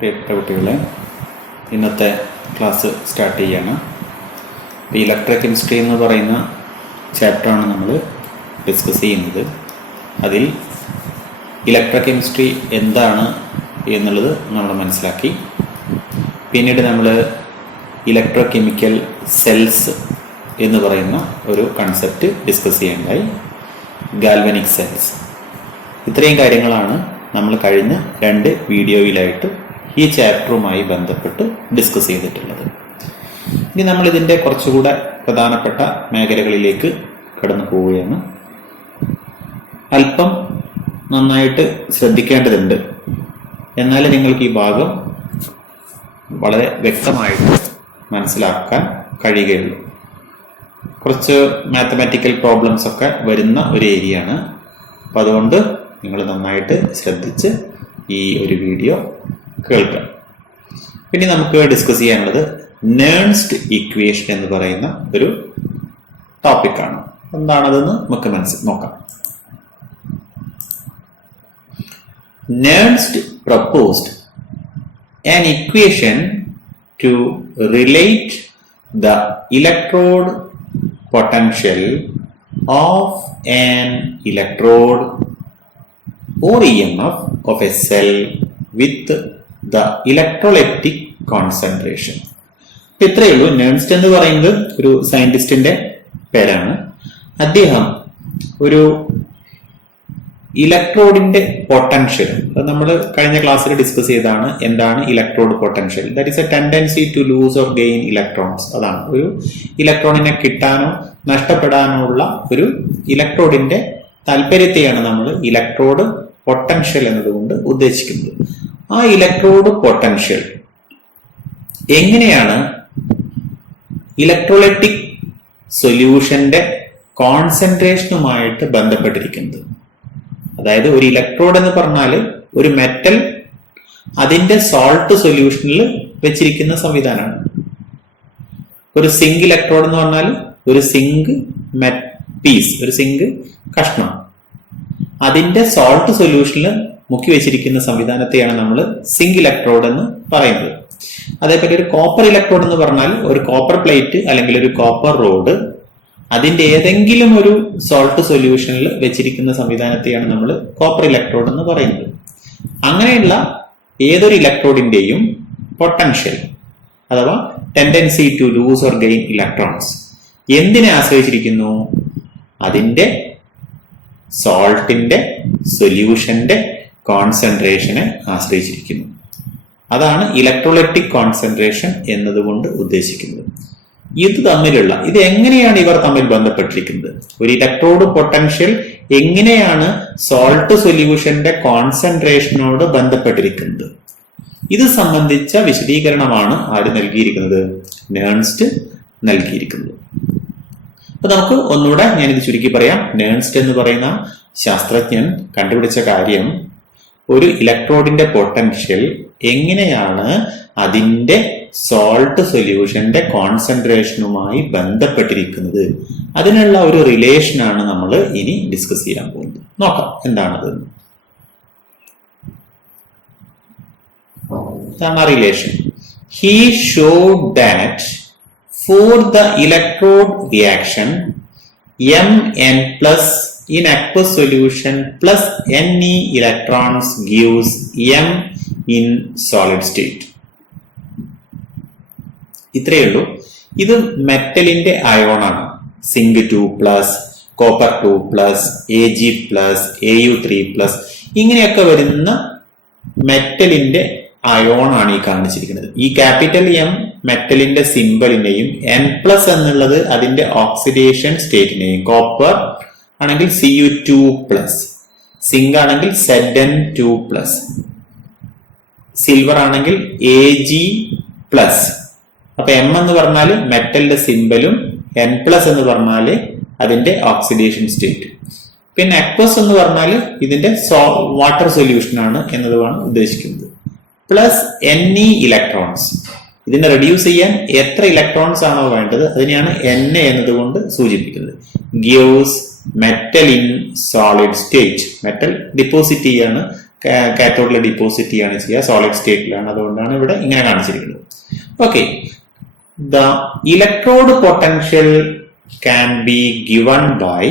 പ്രിയപ്പെട്ട കുട്ടികളെ, ഇന്നത്തെ ക്ലാസ് സ്റ്റാർട്ട് ചെയ്യാണ്. ഇലക്ട്രോകെമിസ്ട്രി എന്ന് പറയുന്ന ചാപ്റ്ററാണ് നമ്മൾ ഡിസ്കസ് ചെയ്യുന്നത്. അതിൽ ഇലക്ട്രോകെമിസ്ട്രി എന്താണ് എന്നുള്ളത് നമ്മൾ മനസ്സിലാക്കി. പിന്നീട് നമ്മൾ ഇലക്ട്രോകെമിക്കൽ സെൽസ് എന്ന് പറയുന്ന ഒരു കൺസെപ്റ്റ് ഡിസ്കസ് ചെയ്യേണ്ടായി. Galvanic cells. ഇത്രയും കാര്യങ്ങളാണ് നമ്മൾ കഴിഞ്ഞ 2 വീഡിയോയിലായിട്ട് ഈ ചാപ്റ്ററുമായി ബന്ധപ്പെട്ട് ഡിസ്കസ് ചെയ്തിട്ടുള്ളത്. ഇനി നമ്മൾ ഇതിൻ്റെ കുറച്ചുകൂടെ പ്രധാനപ്പെട്ട മേഖലകളിലേക്ക് കടന്നു പോവുകയാണ്. അല്പം നന്നായിട്ട് ശ്രദ്ധിക്കേണ്ടതുണ്ട്, എന്നാലേ നിങ്ങൾക്ക് ഈ ഭാഗം വളരെ വ്യക്തമായിട്ട് മനസ്സിലാക്കാൻ കഴിയുകയുള്ളൂ. കുറച്ച് മാത്തമാറ്റിക്കൽ പ്രോബ്ലംസ് ഒക്കെ വരുന്ന ഒരു ഏരിയയാണ്. അപ്പം അതുകൊണ്ട് നിങ്ങൾ നന്നായിട്ട് ശ്രദ്ധിച്ച് ഈ ഒരു വീഡിയോ കേൾക്കാം. പിന്നെ നമുക്ക് ഡിസ്കസ് ചെയ്യാനുള്ളത് നേൺസ്റ്റ് ഇക്വേഷൻ എന്ന് പറയുന്ന ഒരു ടോപ്പിക്കാണ്. എന്താണതെന്ന് നമുക്ക് നോക്കാം. Nernst proposed an equation to relate the electrode potential of an electrode or EMF of a cell with the electrolytic concentration. ഇത്രയേ ഉള്ളൂ. നേൺസ്റ്റ് എന്ന് പറയുന്നത് ഒരു സയന്റിസ്റ്റിന്റെ പേരാണ്. അദ്ദേഹം ഒരു ഇലക്ട്രോഡിന്റെ പൊട്ടൻഷ്യൽ, അത് നമ്മൾ കഴിഞ്ഞ ക്ലാസ്സിൽ ഡിസ്കസ് ചെയ്താണ്. എന്താണ് electrode potential? That is a tendency to lose or gain electrons. അതാണ് ഒരു ഇലക്ട്രോണിനെ കിട്ടാനോ നഷ്ടപ്പെടാനോ ഉള്ള ഒരു ഇലക്ട്രോഡിന്റെ താല്പര്യത്തെയാണ് നമ്മൾ ഇലക്ട്രോഡ് പൊട്ടൻഷ്യൽ എന്നതുകൊണ്ട് ഉദ്ദേശിക്കുന്നത്. ആ ഇലക്ട്രോഡ് പൊട്ടൻഷ്യൽ എങ്ങനെയാണ് ഇലക്ട്രോലൈറ്റിക് സൊല്യൂഷന്റെ കോൺസെൻട്രേഷനുമായിട്ട് ബന്ധപ്പെട്ടിരിക്കുന്നത്? അതായത് ഒരു ഇലക്ട്രോഡ് എന്ന് പറഞ്ഞാൽ ഒരു മെറ്റൽ അതിന്റെ സോൾട്ട് സൊല്യൂഷനിൽ വെച്ചിരിക്കുന്ന സംവിധാനമാണ്. ഒരു സിങ്ക് ഇലക്ട്രോഡ് എന്ന് പറഞ്ഞാൽ ഒരു സിങ്ക് പീസ്, ഒരു സിങ്ക് കഷ്ണം അതിന്റെ സോൾട്ട് സൊല്യൂഷനിൽ മുക്കി വെച്ചിരിക്കുന്ന സംവിധാനത്തെയാണ് നമ്മൾ സിങ്ക് ഇലക്ട്രോഡ് എന്ന് പറയുന്നത്. അതേപോലെ ഒരു കോപ്പർ ഇലക്ട്രോഡ് എന്ന് പറഞ്ഞാൽ ഒരു കോപ്പർ പ്ലേറ്റ് അല്ലെങ്കിൽ ഒരു കോപ്പർ റോഡ് അതിന്റെ ഏതെങ്കിലും ഒരു സോൾട്ട് സൊല്യൂഷനിൽ വെച്ചിരിക്കുന്ന സംവിധാനത്തെയാണ് നമ്മൾ കോപ്പർ ഇലക്ട്രോഡ് എന്ന് പറയുന്നത്. അങ്ങനെയുള്ള ഏതൊരു ഇലക്ട്രോഡിന്റെയും പൊട്ടൻഷ്യൽ അഥവാ tendency to lose or gain electrons എന്തിനെ ആശ്രയിച്ചിരിക്കുന്നു? അതിന്റെ സോൾട്ടിന്റെ സൊല്യൂഷന്റെ കോൺസെൻട്രേഷനെ ആശ്രയിച്ചിരിക്കുന്നു. അതാണ് ഇലക്ട്രോലൈറ്റിക് കോൺസെൻട്രേഷൻ എന്നതുകൊണ്ട് ഉദ്ദേശിക്കുന്നത്. ഇത് എങ്ങനെയാണ് ഇവർ തമ്മിൽ ബന്ധപ്പെട്ടിരിക്കുന്നത്? ഒരു ഇലക്ട്രോഡ് പൊട്ടൻഷ്യൽ എങ്ങനെയാണ് സോൾട്ട് സൊല്യൂഷന്റെ കോൺസെൻട്രേഷനോട് ബന്ധപ്പെട്ടിരിക്കുന്നത്? ഇത് സംബന്ധിച്ച വിശദീകരണമാണ് ആര് നൽകിയിരിക്കുന്നത്? നേൺസ്റ്റ് നൽകിയിരിക്കുന്നത്. അപ്പൊ നമുക്ക് ഒന്നുകൂടെ ഞാനിത് ചുരുക്കി പറയാം. നേൺസ്റ്റ് എന്ന് പറയുന്ന ശാസ്ത്രജ്ഞൻ കണ്ടുപിടിച്ച കാര്യം ഒരു ഇലക്ട്രോഡിന്റെ പൊട്ടൻഷ്യൽ എങ്ങനെയാണ് അതിന്റെ സോൾട്ട് സൊല്യൂഷന്റെ കോൺസെൻട്രേഷനുമായി ബന്ധപ്പെട്ടിരിക്കുന്നത്, അതിനുള്ള ഒരു റിലേഷനാണ് നമ്മൾ ഇനി ഡിസ്കസ് ചെയ്യാൻ പോകുന്നത്. നോക്കാം എന്താണത്. ഇതാണ് relation. He showed that for the electrode reaction Mn plus in aqueous solution plus Ne electrons gives M in solid state. ഇത്രയേ ഉള്ളൂ. ഇത് മെറ്റലിന്റെ അയോൺ ആണ്. സിങ്ക് 2+, കോപ്പർ 2+, Ag+, Au3+, ഇങ്ങനെയൊക്കെ വരുന്ന മെറ്റലിന്റെ അയോൺ ആണ് ഈ കാണിച്ചിരിക്കുന്നത്. ഈ ക്യാപിറ്റൽ എം മെറ്റലിന്റെ സിംബലിനെയും N+ എന്നുള്ളത് അതിന്റെ ഓക്സിഡേഷൻ സ്റ്റേറ്റിനെയും, കോപ്പർ ആണെങ്കിൽ Cu2+, സിങ്ക് ആണെങ്കിൽ Zn2+, സിൽവർ ആണെങ്കിൽ Ag+. അപ്പൊ M എന്ന് പറഞ്ഞാൽ മെറ്റലിന്റെ സിംബലും N+ എന്ന് പറഞ്ഞാൽ അതിന്റെ ഓക്സിഡേഷൻ സ്റ്റേറ്റ്. പിന്നെ അക്വസ് എന്ന് പറഞ്ഞാൽ ഇതിന്റെ വാട്ടർ സൊല്യൂഷൻ ആണ് എന്നതുമാണ് ഉദ്ദേശിക്കുന്നത്. Plus Ne electrons. ഇതിനെ റെഡ്യൂസ് ചെയ്യാൻ എത്ര ഇലക്ട്രോൺസ് ആണോ വേണ്ടത് അതിനെയാണ് Na എന്നതുകൊണ്ട് സൂചിപ്പിക്കുന്നത്. Gives metal in solid state. Metal deposit ചെയ്യാണ് കാത്തോഡിൽ ഡിപ്പോസിറ്റ് ചെയ്യാണ് ചെയ്യുക, സോളിഡ് സ്റ്റേറ്റിലാണ്. അതുകൊണ്ടാണ് ഇവിടെ ഇങ്ങനെ കാണിച്ചിരിക്കുന്നത്. Okay, the electrode potential can be given by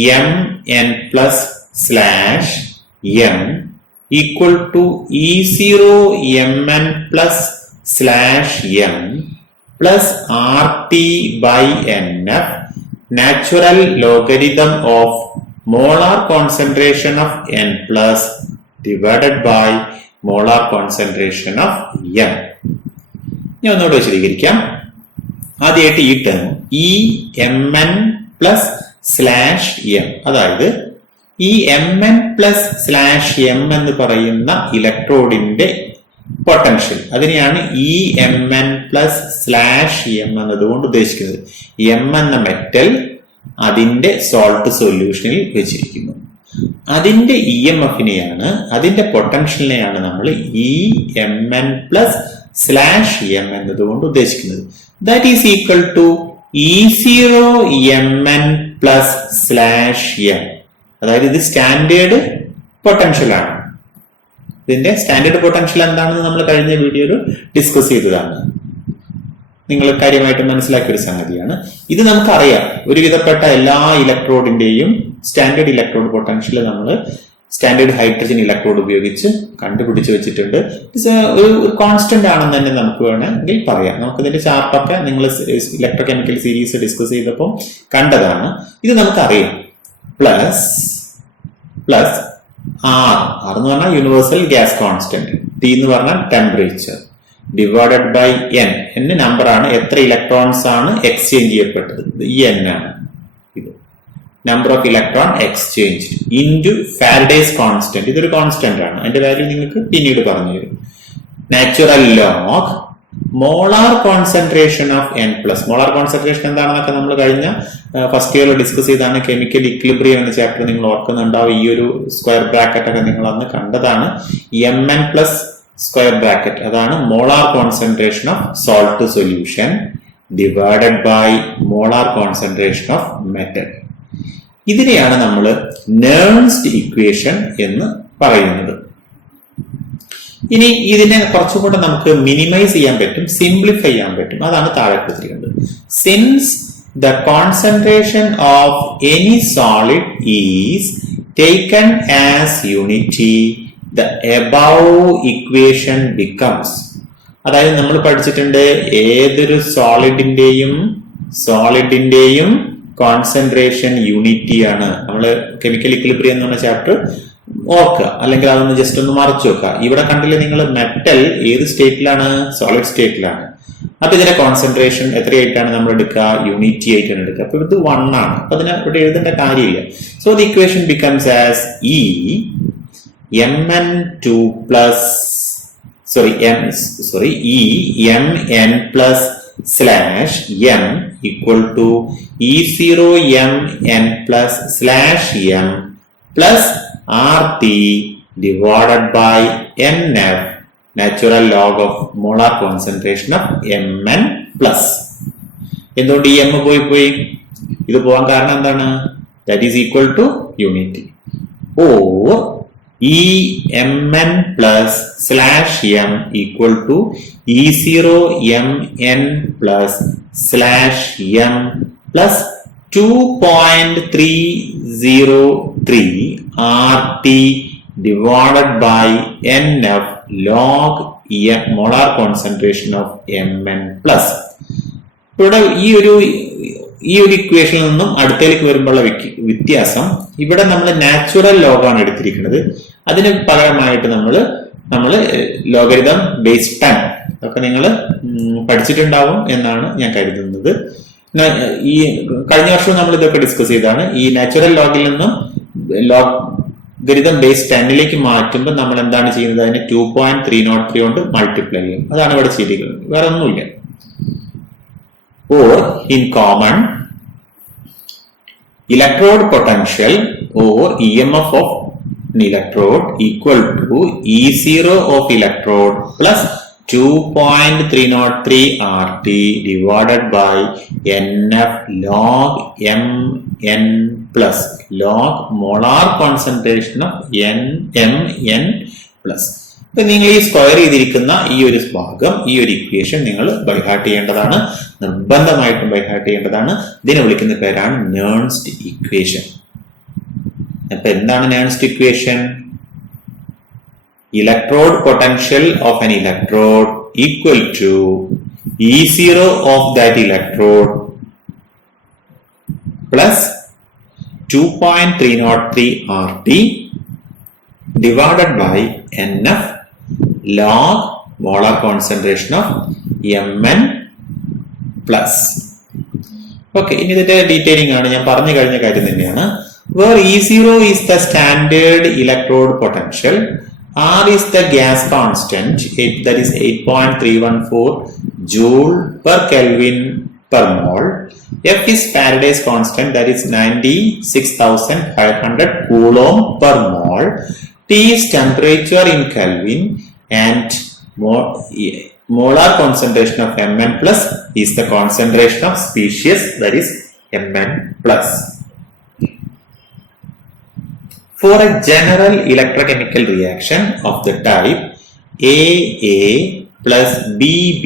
EMN plus slash M equal to E0 Mn plus slash M plus RT by NF natural logarithm of molar concentration of N plus divided by molar concentration of M. ഞാൻ ഒന്നുകൂടെ വിശദീകരിക്കാം. ആദ്യമായിട്ട് ഈ term EMN plus slash M, അതായത് ഈ MN plus slash M എന്ന് പറയുന്ന ഇലക്ട്രോഡിന്റെ potential, അതിനെയാണ് EMN പ്ലസ് സ്ലാഷ് എം എന്നതുകൊണ്ട് ഉദ്ദേശിക്കുന്നത്. എം എന്ന മെറ്റൽ അതിന്റെ സോൾട്ട് സൊല്യൂഷനിൽ വെച്ചിരിക്കുന്നു. അതിന്റെ EMFനെയാണ്, അതിന്റെ പൊട്ടൻഷ്യലിനെയാണ് നമ്മൾ EMN പ്ലസ് സ്ലാഷ് എം എന്നതുകൊണ്ട് ഉദ്ദേശിക്കുന്നത്. That is equal to E0 Mn plus slash M. അതായത് ഇത് സ്റ്റാൻഡേർഡ് പൊട്ടൻഷ്യൽ ആണ്. ഇതിന്റെ സ്റ്റാൻഡേർഡ് പൊട്ടൻഷ്യൽ എന്താണെന്ന് നമ്മൾ കഴിഞ്ഞ വീഡിയോയിൽ ഡിസ്കസ് ചെയ്തതാണ്. നിങ്ങൾ കാര്യമായിട്ട് മനസ്സിലാക്കിയ ഒരു സംഗതിയാണ്. ഇത് നമുക്കറിയാം, ഒരുവിധപ്പെട്ട എല്ലാ ഇലക്ട്രോഡിന്റെയും സ്റ്റാൻഡേർഡ് ഇലക്ട്രോഡ് പൊട്ടൻഷ്യൽ നമ്മൾ സ്റ്റാൻഡേർഡ് ഹൈഡ്രജൻ ഇലക്ട്രോഡ് ഉപയോഗിച്ച് കണ്ടുപിടിച്ച് വെച്ചിട്ടുണ്ട്. ഒരു കോൺസ്റ്റന്റ് ആണെന്ന് തന്നെ നമുക്ക് വേണമെങ്കിൽ പറയാം. നമുക്കിതിന്റെ ചാർട്ടൊക്കെ നിങ്ങൾ ഇലക്ട്രോകെമിക്കൽ സീരീസ് ഡിസ്കസ് ചെയ്തപ്പോൾ കണ്ടതാണ്. ഇത് നമുക്കറിയാം. പ്ലസ് പ്ലസ് ആർ, ആർ എന്ന് പറഞ്ഞാൽ യൂണിവേഴ്സൽ ഗ്യാസ് കോൺസ്റ്റന്റ്, ടി എന്ന് പറഞ്ഞാൽ temperature, divided by N. N number ആണ്, എത്ര ഇലക്ട്രോൺസ് ആണ് എക്സ്ചേഞ്ച് ചെയ്യപ്പെട്ടത്, ഈ എൻ ആണ്. Number of electron exchange into Faraday's constant, ഇതൊരു കോൺസ്റ്റന്റ് ആണ്, അതിന്റെ വാല്യൂ നിങ്ങൾക്ക് പിന്നീട് പറഞ്ഞു തരും. Natural log molar concentration of N plus. Molar concentration എന്താണെന്നൊക്കെ നമ്മൾ കഴിഞ്ഞ ഫസ്റ്റ് ഇയറിൽ ഡിസ്കസ് ചെയ്താണ്. കെമിക്കൽ ഇക്വിലിബ്രിയം എന്ന ചാപ്റ്റർ നിങ്ങൾ ഓർക്കുന്നുണ്ടാവും. ഈ ഒരു സ്ക്വയർ ബ്രാക്കറ്റ് ഒക്കെ നിങ്ങൾ അന്ന് കണ്ടതാണ്. MN പ്ലസ് സ്ക്വയർ ബ്രാക്കറ്റ്, അതാണ് molar concentration of salt solution divided by molar concentration of metal. ഇതിനെയാണ് നമ്മൾ നേൺസ്റ്റ് ഇക്വേഷൻ എന്ന് പറയുന്നത്. ഇനി ഇതിനെ കുറച്ചുകൂടെ നമുക്ക് മിനിമൈസ് ചെയ്യാൻ പറ്റും, സിംപ്ലിഫൈ ചെയ്യാൻ പറ്റും. അതാണ് താഴെ കൊടുത്തിരിക്കുന്നത്. Since the concentration of any solid is taken as unity, the above equation becomes. അതായത് നമ്മൾ പഠിച്ചിട്ടുണ്ട്, ഏതൊരു സോളിഡിന്റെയും കോൺസെൻട്രേഷൻ യൂണിറ്റി ആണ്. നമ്മൾ കെമിക്കൽ ഇക്വിലിബ്രിയം എന്ന് പറഞ്ഞ ചാപ്റ്റർ ഓർക്കുക, അല്ലെങ്കിൽ അതൊന്ന് ജസ്റ്റ് ഒന്ന് മറച്ചു വെക്കുക. ഇവിടെ കണ്ടില്ലേ നിങ്ങൾ, മെറ്റൽ ഏത് സ്റ്റേറ്റിലാണ്? സോളിഡ് സ്റ്റേറ്റിലാണ്. അപ്പൊ ഇതിന്റെ കോൺസെൻട്രേഷൻ എത്രയായിട്ടാണ് നമ്മൾ എടുക്കുക? യൂണിറ്റി ആയിട്ടാണ് എടുക്കുക. അപ്പൊ ഇത് 1 ആണ്. അപ്പൊ അതിനെ ഇവിടെ എഴുതേണ്ട കാര്യമില്ല. So the equation becomes as EMN2 plus EMN plus slash M equal to E0 Mn plus slash M plus RT divided by NF, natural log of molar concentration of Mn plus. എന്തുകൊണ്ട് ഈ M പോയി ഇത് പോകാൻ കാരണം എന്താണ്? That is equal to unity. Or EMN plus slash M equal to E0 Mn plus slash M plus 2.303 RT divided by NF log molar concentration of Mn plus. ഇവിടെ ഈ ഒരു ഇക്വേഷനിൽ നിന്നും അടുത്തേക്ക് വരുമ്പോഴുള്ള വ്യത്യാസം, ഇവിടെ നമ്മൾ നാച്ചുറൽ ലോഗാണ് എടുത്തിരിക്കുന്നത്. അതിന് പകരമായിട്ട് നമ്മൾ ലോഗരിതം ബേസ് 10 ഒക്കെ നിങ്ങൾ പഠിച്ചിട്ടുണ്ടാവും എന്നാണ് ഞാൻ കരുതുന്നത്. ഈ കഴിഞ്ഞ വർഷം നമ്മൾ ഇതൊക്കെ ഡിസ്കസ് ചെയ്താണ്. ഈ നാച്ചുറൽ ലോഗിൽ നിന്നും ലോഗരിതം ബേസ് 10ലേക്ക് മാറ്റുമ്പോൾ നമ്മൾ എന്താണ് ചെയ്യുന്നത്? അതിനെ 2.303 കൊണ്ട് മൾട്ടിപ്ലൈ ചെയ്യും. അതാണ് ഇവിടെ ചെയ്തിരിക്കുന്നത്, വേറെ ഒന്നുമില്ല. Or in common electrode potential or EMF of electrode equal to E0 of electrode plus 2.303 RT divided by NF log Mn plus log molar concentration of Mn plus. ഇപ്പൊ നിങ്ങൾ ഈ സ്ക്വയർ ചെയ്തിരിക്കുന്ന ഈ ഒരു ഭാഗം, ഈ ഒരു ഇക്വേഷൻ നിങ്ങൾ ബൈഹാർട്ട് ചെയ്യേണ്ടതാണ്, നിർബന്ധമായിട്ടും ബൈഹാർട്ട് ചെയ്യേണ്ടതാണ്. ഇതിനെ വിളിക്കുന്ന പേരാണ് നേൺസ്റ്റ് ഇക്വേഷൻ. അപ്പൊ എന്താണ് Nernst equation? Electrode potential of an electrode equal to E0 of that electrode plus 2.303 RT divided by NF log molar concentration of Mn plus. Okay, ഇനി ഇതിന്റെ ഡീറ്റെയിലിംഗ് ആണ്, ഞാൻ പറഞ്ഞു കഴിഞ്ഞ കാര്യം തന്നെയാണ്. Where E0 is the standard electrode potential, R is the gas constant, that is 8.314 joule per Kelvin per mole. F is Faraday's constant, that is 96,500 coulomb per mole. T is temperature in Kelvin, and molar concentration of Mn plus is the concentration of species, that is Mn plus. For a general electrochemical reaction of the type AA plus BB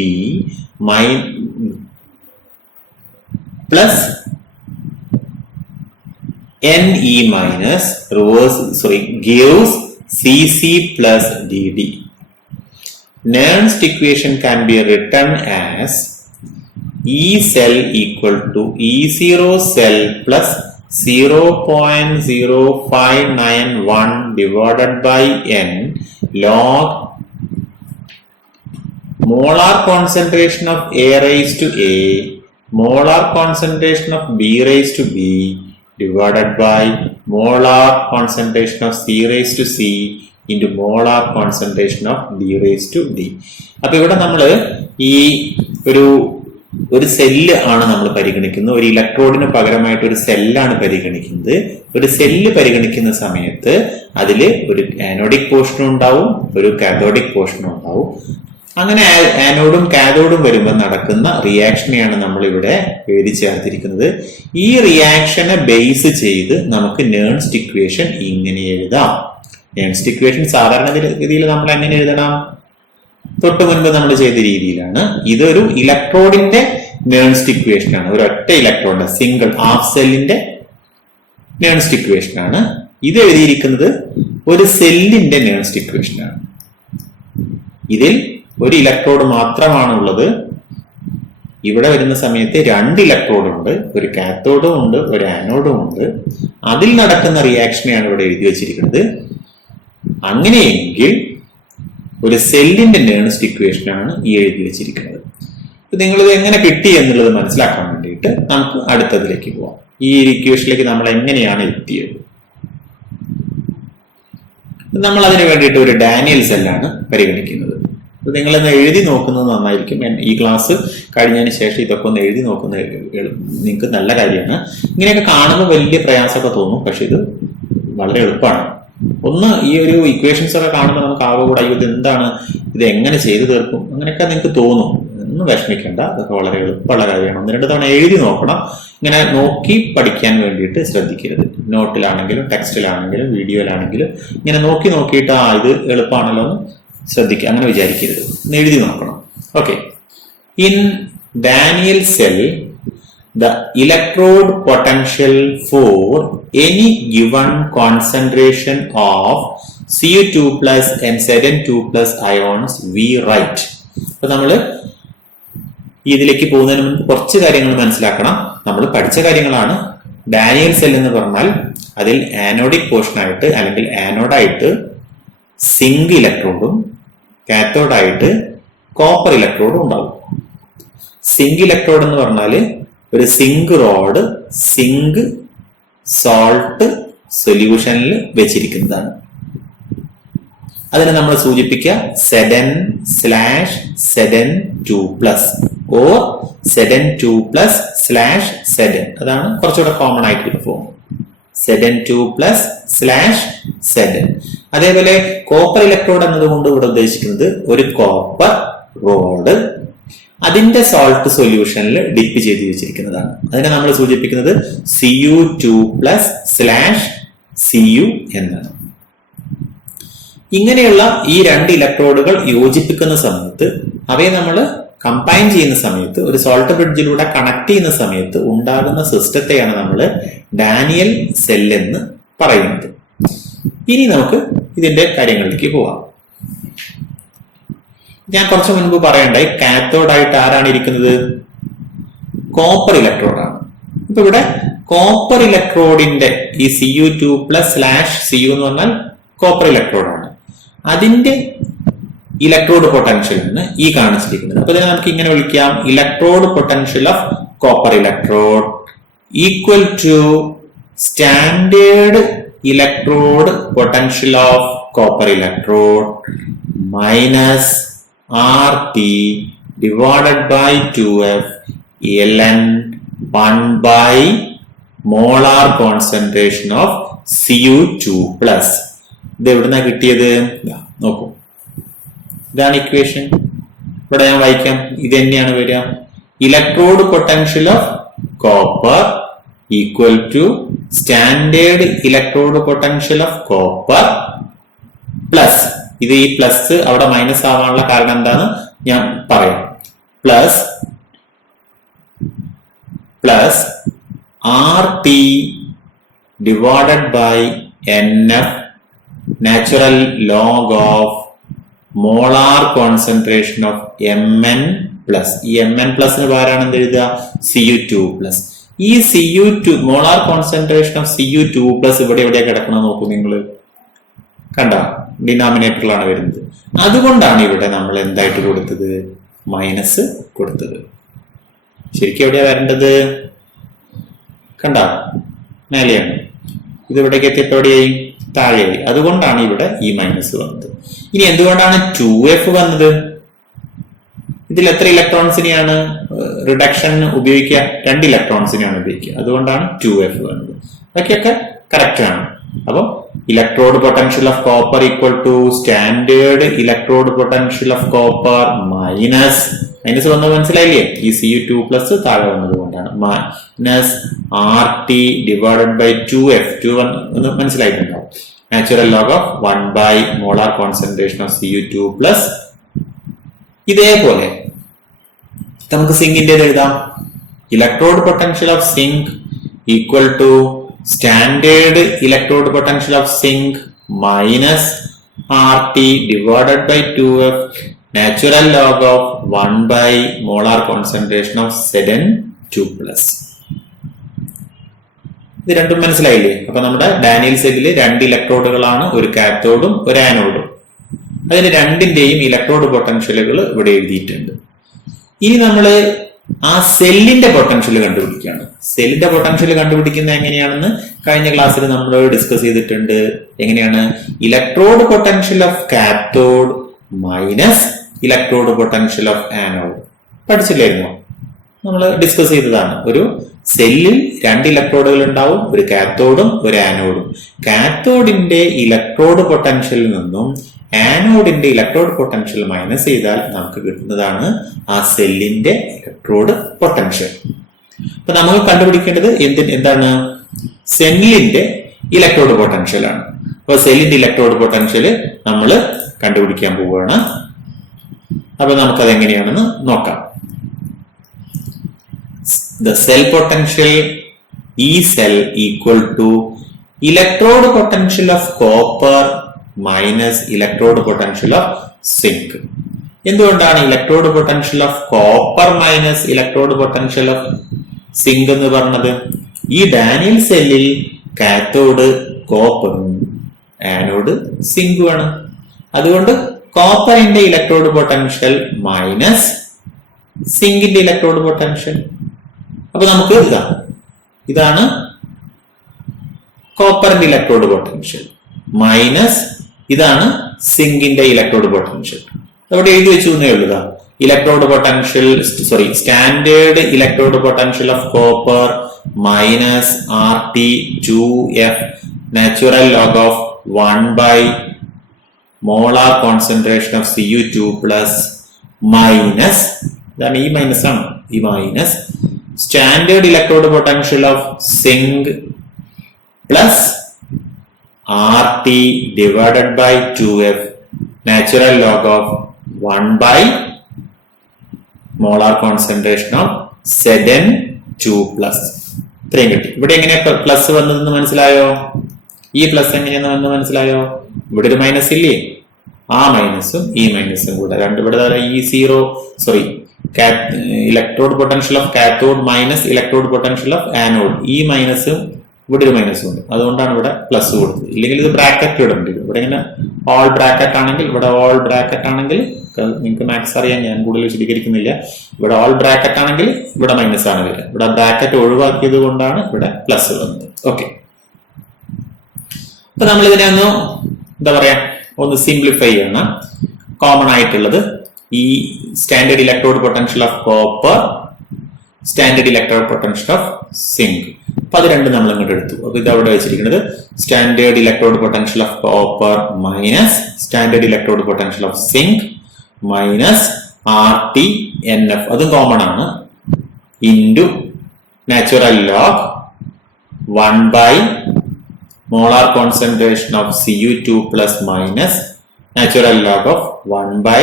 plus Ne minus gives Cc plus Dd. Nernst equation can be written as E cell equal to E0 cell plus 0.0591 divided by N log molar concentration of A raised to A, molar concentration of B raised to B divided by molar concentration of C raised to C into molar concentration of D raised to D. അപ്പൊ ഇവിടെ നമ്മൾ ഈ ഒരു cell ആണ് നമ്മൾ പരിഗണിക്കുന്നത്. ഒരു ഇലക്ട്രോഡിന് പകരമായിട്ട് ഒരു സെല്ലാണ് പരിഗണിക്കുന്നത്. ഒരു സെല്ല് പരിഗണിക്കുന്ന സമയത്ത് അതിൽ ഒരു ആനോഡിക് പോർഷനും ഉണ്ടാവും, ഒരു കാഥോഡിക് പോർഷനും ഉണ്ടാവും. അങ്ങനെ ആനോഡും കാഥോഡും വരുമ്പോൾ നടക്കുന്ന റിയാക്ഷനെയാണ് നമ്മൾ ഇവിടെ എഴുതി ചേർത്തിരിക്കുന്നത്. ഈ റിയാക്ഷനെ ബേസ് ചെയ്ത് നമുക്ക് നേൺസ്റ്റ് ഇക്വേഷൻ ഇങ്ങനെ എഴുതാം. നേൺസ്റ്റ് ഇക്വേഷൻ സാധാരണ രീതിയിൽ നമ്മൾ എങ്ങനെ എഴുതണം? തൊട്ട് മുൻപ് നമ്മൾ ചെയ്ത രീതിയിലാണ്. ഇതൊരു ഇലക്ട്രോഡിന്റെ നേൺസ്റ്റ് ഇക്വേഷൻ ആണ്. ഒരു ഒറ്റ ഇലക്ട്രോഡിന്റെ സിംഗിൾ ഹാഫ് സെല്ലിന്റെ നേൺസ്റ്റ് ഇക്വേഷൻ ആണ്. ഇത് എഴുതിയിരിക്കുന്നത് ഒരു സെല്ലിന്റെ നേൺസ്റ്റ് ഇക്വേഷൻ ആണ്. ഇതിൽ ഒരു ഇലക്ട്രോഡ് മാത്രമാണുള്ളത്. ഇവിടെ വരുന്ന സമയത്ത് രണ്ട് ഇലക്ട്രോഡ് ഉണ്ട്, ഒരു കാത്തോഡും ഉണ്ട്, ഒരു ആനോഡും ഉണ്ട്. അതിൽ നടക്കുന്ന റിയാക്ഷനെയാണ് ഇവിടെ എഴുതി വെച്ചിരിക്കുന്നത്. അങ്ങനെയെങ്കിൽ ഒരു സെല്ലിന്റെ നേൺസ്റ്റ് ഇക്വേഷൻ ആണ് ഈ എഴുതി വെച്ചിരിക്കുന്നത്. നിങ്ങളിത് എങ്ങനെ കിട്ടി എന്നുള്ളത് മനസ്സിലാക്കാൻ വേണ്ടിയിട്ട് നമുക്ക് അടുത്തതിലേക്ക് പോവാം. ഈ ഇക്വേഷനിലേക്ക് നമ്മൾ എങ്ങനെയാണ് എത്തിയത്? നമ്മൾ അതിന് വേണ്ടിയിട്ട് ഒരു ഡാനിയൽ സെല്ലാണ് പരിഗണിക്കുന്നത്. നിങ്ങളൊന്ന് എഴുതി നോക്കുന്നത് നന്നായിരിക്കും. ഈ ക്ലാസ് കഴിഞ്ഞതിന് ശേഷം ഇതൊക്കെ ഒന്ന് എഴുതി നോക്കുന്നത് നിങ്ങൾക്ക് നല്ല കാര്യമാണ്. ഇങ്ങനെയൊക്കെ കാണുമ്പോൾ വലിയ പ്രയാസമൊക്കെ തോന്നും, പക്ഷെ ഇത് വളരെ എളുപ്പമാണ്. ഒന്ന് ഈ ഒരു ഇക്വേഷൻസ് ഒക്കെ കാണുമ്പോൾ നമുക്ക് ആവുകൂടെ ഇത് എന്താണ്, ഇത് എങ്ങനെ ചെയ്തു തീർക്കും, അങ്ങനെയൊക്കെ നിങ്ങൾക്ക് തോന്നും. ഒന്നും വിഷമിക്കേണ്ട, അതൊക്കെ വളരെ എളുപ്പമുള്ള കാര്യമാണ്. ഒന്ന് രണ്ട് തവണ എഴുതി നോക്കണം. ഇങ്ങനെ നോക്കി പഠിക്കാൻ വേണ്ടിയിട്ട് ശ്രദ്ധിക്കരുത്. നോട്ടിലാണെങ്കിലും ടെക്സ്റ്റിലാണെങ്കിലും വീഡിയോയിലാണെങ്കിലും ഇങ്ങനെ നോക്കിയിട്ട് ഇത് എളുപ്പമാണല്ലോ എന്ന് ശ്രദ്ധിക്കുക, അങ്ങനെ വിചാരിക്കരുത്. ഒന്ന് എഴുതി നോക്കണം. Okay. In Daniel cell the electrode potential for any given concentration of Cu2 plus and Zn2 plus ions we write. അപ്പൊ നമ്മൾ ഇതിലേക്ക് പോകുന്നതിന് മുൻപ് കുറച്ച് കാര്യങ്ങൾ മനസ്സിലാക്കണം. നമ്മൾ പഠിച്ച കാര്യങ്ങളാണ്. ഡാനിയൽ സെൽ എന്ന് പറഞ്ഞാൽ അതിൽ ആനോഡിക് പോർഷനായിട്ട് അല്ലെങ്കിൽ ആനോഡായിട്ട് സിങ്ക് ഇലക്ട്രോഡും കാത്തോഡായിട്ട് കോപ്പർ ഇലക്ട്രോഡും ഉണ്ടാവും. സിങ്ക് ഇലക്ട്രോഡ് എന്ന് പറഞ്ഞാൽ ഒരു സിങ്ക് റോഡ് സിങ്ക് സോൾട്ട് സൊല്യൂഷനിൽ വെച്ചിരിക്കുന്നതാണ്. അതിനെ നമ്മൾ സൂചിപ്പിക്കുക Zn/Zn2+ ഓർ Zn2+/Zn. അതാണ് കുറച്ചുകൂടെ കോമൺ ആയിട്ടുള്ള ഫോം. Zn2+/Zn. അതേപോലെ കോപ്പർ ഇലക്ട്രോഡ് എന്നതുകൊണ്ട് ഇവിടെ ഉദ്ദേശിക്കുന്നത് ഒരു കോപ്പർ റോഡ് അതിന്റെ സോൾട്ട് സൊല്യൂഷനിൽ ഡിപ്പ് ചെയ്ത് വെച്ചിരിക്കുന്നതാണ്. അതിനെ നമ്മൾ സൂചിപ്പിക്കുന്നത് Cu2+/Cu എന്നാണ്. ഇങ്ങനെയുള്ള ഈ രണ്ട് ഇലക്ട്രോഡുകൾ യോജിപ്പിക്കുന്ന സമയത്ത് അവയെ നമ്മൾ കമ്പൈൻ ചെയ്യുന്ന സമയത്ത് ഒരു സോൾട്ട് ബ്രിഡ്ജിലൂടെ കണക്ട് ചെയ്യുന്ന സമയത്ത് ഉണ്ടാകുന്ന സിസ്റ്റത്തെയാണ് നമ്മൾ ഡാനിയൽ സെൽ എന്ന് പറയുന്നത്. ഇനി നമുക്ക് ഇതിന്റെ കാര്യങ്ങളിലേക്ക് പോവാം. ഞാൻ കുറച്ചു മുൻപ് പറയണ്ടായി കാത്തോഡായിട്ട് ആരാണ് ഇരിക്കുന്നത്? കോപ്പർ ഇലക്ട്രോഡാണ്. ഇപ്പൊ ഇവിടെ കോപ്പർ ഇലക്ട്രോഡിന്റെ ഈ Cu2+/Cu എന്ന് പറഞ്ഞാൽ കോപ്പർ ഇലക്ട്രോഡാണ്. അതിന്റെ ഇലക്ട്രോഡ് പൊട്ടൻഷ്യൽ എന്ന് ഈ കാണിച്ചിരിക്കുന്നത്. അപ്പൊ ഇതിനെ നമുക്ക് ഇങ്ങനെ വിളിക്കാം: electrode potential of copper electrode equal to standard electrode potential of copper electrode minus RT divided by 2F ln 1 molar concentration of Cu2+. ഇത് എവിടുന്നാ കിട്ടിയത്? നോക്കൂ, ഇതാണ് ഇക്വേഷൻ. ഇവിടെ ഞാൻ വായിക്കാം. ഇത് തന്നെയാണ് വരിക: electrode potential of copper equal to standard electrode potential of copper plus, ഇത് ഈ പ്ലസ് അവിടെ മൈനസ് ആവാനുള്ള കാരണം എന്താണ് ഞാൻ പറയാം, plus RT divided by NF natural log of molar concentration of Mn plus. ഈ Mn പ്ലസിന് പകരമാണ് എന്ത് എഴുതുക? Cu2+. ഈ Cu2 molar concentration of Cu2+ ഇവിടെ എവിടെയാ കിടക്കണം നോക്കൂ നിങ്ങൾ. കണ്ട, ഡിനോമിനേറ്ററിലാണ് വരുന്നത്. അതുകൊണ്ടാണ് ഇവിടെ നമ്മൾ എന്തായിട്ട് കൊടുത്തത്? മൈനസ് കൊടുത്തത്. ശരിക്കും എവിടെയാ വരേണ്ടത്? കണ്ട, മേലെയാണ്. ഇത് ഇവിടേക്ക് എത്തിയപ്പോ എവിടെയായി? താഴെയായി. അതുകൊണ്ടാണ് ഇവിടെ ഈ മൈനസ് വന്നത്. ഇനി എന്തുകൊണ്ടാണ് 2F വന്നത്? ഇതിൽ എത്ര ഇലക്ട്രോൺസിനെയാണ് റിഡക്ഷൻ ഉപയോഗിക്കുക? 2 ഇലക്ട്രോൺസിനെയാണ് ഉപയോഗിക്കുക. അതുകൊണ്ടാണ് 2F വന്നത്. ബാക്കിയൊക്കെ കറക്റ്റ് ആണ്. അപ്പൊ electrode potential of copper equal to standard electrode potential of copper minus വന്നത് മനസ്സിലായില്ലേ? ഈ Cu2+ താഴെ വന്നത് കൊണ്ടാണ്. Minus RT divided by 2F. 2 എന്ന് മനസ്സിലായിട്ടുണ്ടാവും. Natural log of 1 molar concentration of Cu2+. ഇതേപോലെ നമുക്ക് സിങ്കിന്റെ എഴുതാം. Electrode potential of zinc equal to standard electrode potential of zinc minus RT divided by 2F natural log of 1 molar concentration of Zn2+. ഇത് രണ്ടും മനസ്സിലായില്ലേ? അപ്പൊ നമ്മുടെ ഡാനിയൽ സെല്ലിൽ 2 ഇലക്ട്രോഡുകളാണ്, ഒരു കാത്തോഡും ഒരു ആനോഡും. അതിന് രണ്ടിന്റെയും ഇലക്ട്രോഡ് പൊട്ടൻഷ്യലുകൾ ഇവിടെ എഴുതിയിട്ടുണ്ട്. ഇനി നമ്മൾ ആ സെല്ലിന്റെ പൊട്ടൻഷ്യൽ കണ്ടുപിടിക്കുകയാണ്. സെല്ലിന്റെ പൊട്ടൻഷ്യൽ കണ്ടുപിടിക്കുന്നത് എങ്ങനെയാണെന്ന് കഴിഞ്ഞ ക്ലാസ്സിൽ നമ്മൾ ഡിസ്കസ് ചെയ്തിട്ടുണ്ട്. എങ്ങനെയാണ്? Electrode potential of cathode minus electrode potential of anode. പഠിച്ചില്ലായിരുന്നോ? നമ്മൾ ഡിസ്കസ് ചെയ്തതാണ്. ഒരു സെല്ലിൽ 2 ഇലക്ട്രോഡുകൾ ഉണ്ടാവും, ഒരു കാത്തോഡും ഒരു ആനോഡും. കാത്തോഡിന്റെ ഇലക്ട്രോഡ് പൊട്ടൻഷ്യലിൽ നിന്നും ആനോഡിന്റെ ഇലക്ട്രോഡ് പൊട്ടൻഷ്യൽ മൈനസ് ചെയ്താൽ നമുക്ക് കിട്ടുന്നതാണ് ആ സെല്ലിന്റെ ഇലക്ട്രോഡ് പൊട്ടൻഷ്യൽ. അപ്പൊ നമുക്ക് കണ്ടുപിടിക്കേണ്ടത് എന്താണ്? സെല്ലിന്റെ ഇലക്ട്രോഡ് പൊട്ടൻഷ്യൽ ആണ്. അപ്പൊ സെല്ലിന്റെ ഇലക്ട്രോഡ് പൊട്ടൻഷ്യൽ നമ്മൾ കണ്ടുപിടിക്കാൻ പോവുകയാണ്. അപ്പൊ നമുക്കത് എങ്ങനെയാണെന്ന് നോക്കാം. The cell potential E cell equal to electrode potential of copper minus electrode potential of zinc. എന്തുകൊണ്ടാണ് electrode potential of copper minus electrode potential of zinc എന്ന് പറഞ്ഞത്? ഈ ഡാനിയൽ സെല്ലിൽ കാത്തോഡ് കോപ്പറും ആനോഡ് സിങ്കുമാണ്. അതുകൊണ്ട് കോപ്പറിന്റെ ഇലക്ട്രോഡ് പൊട്ടൻഷ്യൽ മൈനസ് സിങ്കിന്റെ electrode potential. അപ്പൊ നമുക്ക് ഇതാണ് കോപ്പറിന്റെ ഇലക്ട്രോഡ് പൊട്ടൻഷ്യൽ മൈനസ് ഇതാണ് സിങ്കിന്റെ ഇലക്ട്രോഡ് പൊട്ടൻഷ്യൽ. അവിടെ എഴുതി വെച്ചു എന്നേ ഉള്ളൂ. Electrode potential standard electrode potential of copper minus RT 2F natural log of 1 molar concentration of Cu2+ minus ഇതാണ് ഈ മൈനസ് ആണ്, ഈ minus standard electrode potential of zinc plus RT divided by 2F natural log of 1 by molar concentration of Zn2 plus. ഇത്രയും കിട്ടി. ഇവിടെ എങ്ങനെയാ plus വന്നതെന്ന് മനസ്സിലായോ? ഈ പ്ലസ് എങ്ങനെയാന്ന് വന്ന് മനസ്സിലായോ? ഇവിടെ ഒരു മൈനസ് ഇല്ലേ? ആ മൈനസും ഈ മൈനസും കൂടെ ഇവിടെ ഈ electrode potential of cathode minus electrode potential of anode, ഈ മൈനസും ഇവിടെ ഒരു മൈനസും ഉണ്ട്. അതുകൊണ്ടാണ് ഇവിടെ പ്ലസ് കൊടുത്തത്. ഇല്ലെങ്കിൽ ഇത് ബ്രാക്കറ്റ് ഇടേണ്ടി വരും. ഇവിടെ ഇങ്ങനെ ഓൾ ബ്രാക്കറ്റ് ആണെങ്കിൽ, ഇവിടെ ഓൾ ബ്രാക്കറ്റ് ആണെങ്കിൽ നിങ്ങൾക്ക് മാത്സ് അറിയാൻ ഞാൻ കൂടുതൽ വിശദീകരിക്കുന്നില്ല. ഇവിടെ ഓൾ ബ്രാക്കറ്റ് ആണെങ്കിൽ ഇവിടെ മൈനസ് ആണ് വരിക. ഇവിടെ ബ്രാക്കറ്റ് ഒഴിവാക്കിയത് കൊണ്ടാണ് ഇവിടെ പ്ലസ് വന്നത്. ഓക്കെ, അപ്പൊ നമ്മൾ ഇതിനെ ഒന്ന് സിംപ്ലിഫൈ ചെയ്യണം. കോമൺ ആയിട്ടുള്ളത് ഈ standard electrode potential of copper, standard electrode potential of zinc. അപ്പൊ അത് രണ്ടും നമ്മൾ ഇങ്ങോട്ട് എടുത്തു. അപ്പൊ ഇത് അവിടെ വെച്ചിരിക്കുന്നത് standard electrode potential of copper minus standard electrode potential of zinc minus RTNF, അതും കോമൺ ആണ്, into natural log 1 by molar concentration of Cu2 plus minus natural log of 1 by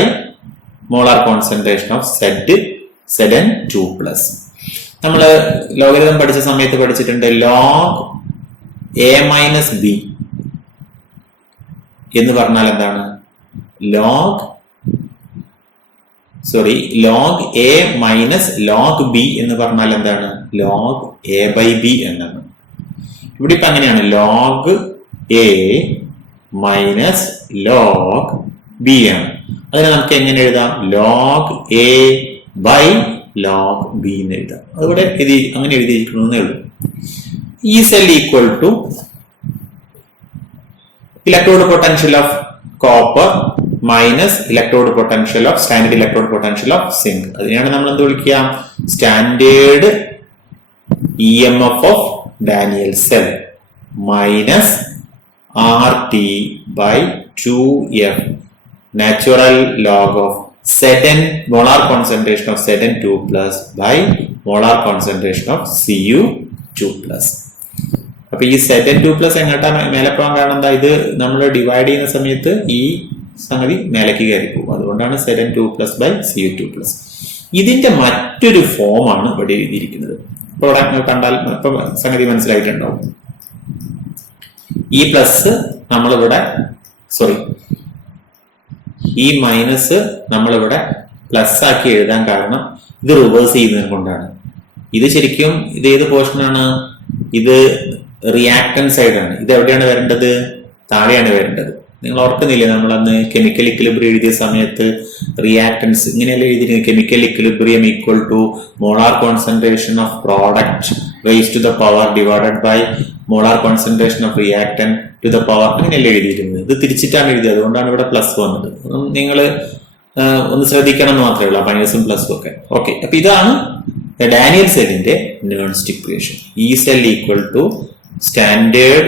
molar concentration of Zn2 plus. നമ്മൾ logarithm പഠിച്ച സമയത്ത് പഠിച്ചിട്ടുണ്ട് log A minus B എന്ന് പറഞ്ഞാൽ എന്താണ്? Log A minus log B എന്ന് പറഞ്ഞാൽ എന്താണ്? ലോഗ് A ബൈ ബി എന്നാണ്. ഇവിടെ ഇപ്പൊ അങ്ങനെയാണ്, log A minus log B ആണ്. അതിനെ നമുക്ക് എങ്ങനെ എഴുതാം? Log A by log B എന്ന് എഴുതാം. അതുകൂടെ അങ്ങനെ എഴുതിയിരിക്കണമെന്നേ ഉള്ളൂ. ഈ cell equal to electrode potential of copper minus electrode potential of standard electrode potential of zinc. അതിനെയാണ് നമ്മൾ എന്ത് വിളിക്കുക? Standard EMF of Daniel cell minus RT by 2F natural log of Zn molar concentration of Zn2 plus by molar concentration of Cu2 plus. അപ്പൊ ഈ Zn2 plus എങ്ങോട്ടാ മേലെ പോകാൻ കാരണം എന്താ? ഇത് നമ്മൾ ഡിവൈഡ് ചെയ്യുന്ന സമയത്ത് ഈ സംഗതി മേലേക്ക് കയറി പോകും. അതുകൊണ്ടാണ് Zn2 plus by Cu2 plus. ഇതിന്റെ മറ്റൊരു ഫോം ആണ് ഇവിടെ എഴുതിയിരിക്കുന്നത്. ഇപ്പൊ ഇവിടെ കണ്ടാൽ ഇപ്പൊ സംഗതി മനസ്സിലായിട്ടുണ്ടാവും. ഈ പ്ലസ് നമ്മളിവിടെ ഈ മൈനസ് നമ്മളിവിടെ പ്ലസ് ആക്കി എഴുതാൻ കാരണം ഇത് റിവേഴ്സ് ചെയ്യുന്നത് കൊണ്ടാണ്. ഇത് ശരിക്കും ഇത് ഏത് പോർഷനാണ്? ഇത് റിയാക്ടൻസ് സൈഡാണ്. ഇത് എവിടെയാണ് വരേണ്ടത്? താഴെയാണ് വരേണ്ടത്. നിങ്ങൾ ഓർക്കുന്നില്ലേ നമ്മളന്ന് കെമിക്കൽ ഇക്വിലിബ്രിയം എഴുതിയ സമയത്ത് റിയാക്ടൻസ് ഇങ്ങനെയല്ലേ എഴുതിയിരിക്കുന്നത്? Chemical equilibrium equal to molar concentration of product raised to the power divided by molar concentration of reactant to the power, അങ്ങനെയല്ലേ എഴുതിയിരുന്നത്. ഇത് തിരിച്ചിട്ടാണ് എഴുതിയത്. അതുകൊണ്ടാണ് ഇവിടെ പ്ലസ് വന്നത്. നിങ്ങൾ ഒന്ന് ശ്രദ്ധിക്കണം എന്ന് മാത്രമേ ഉള്ളൂ, മൈനസും പ്ലസും ഒക്കെ. ഓക്കെ, അപ്പൊ ഇതാണ് ഡാനിയൽ സെല്ലിന്റെ നോൺ സ്റ്റിക് ഇക്വേഷൻ. ഈ cell equal to standard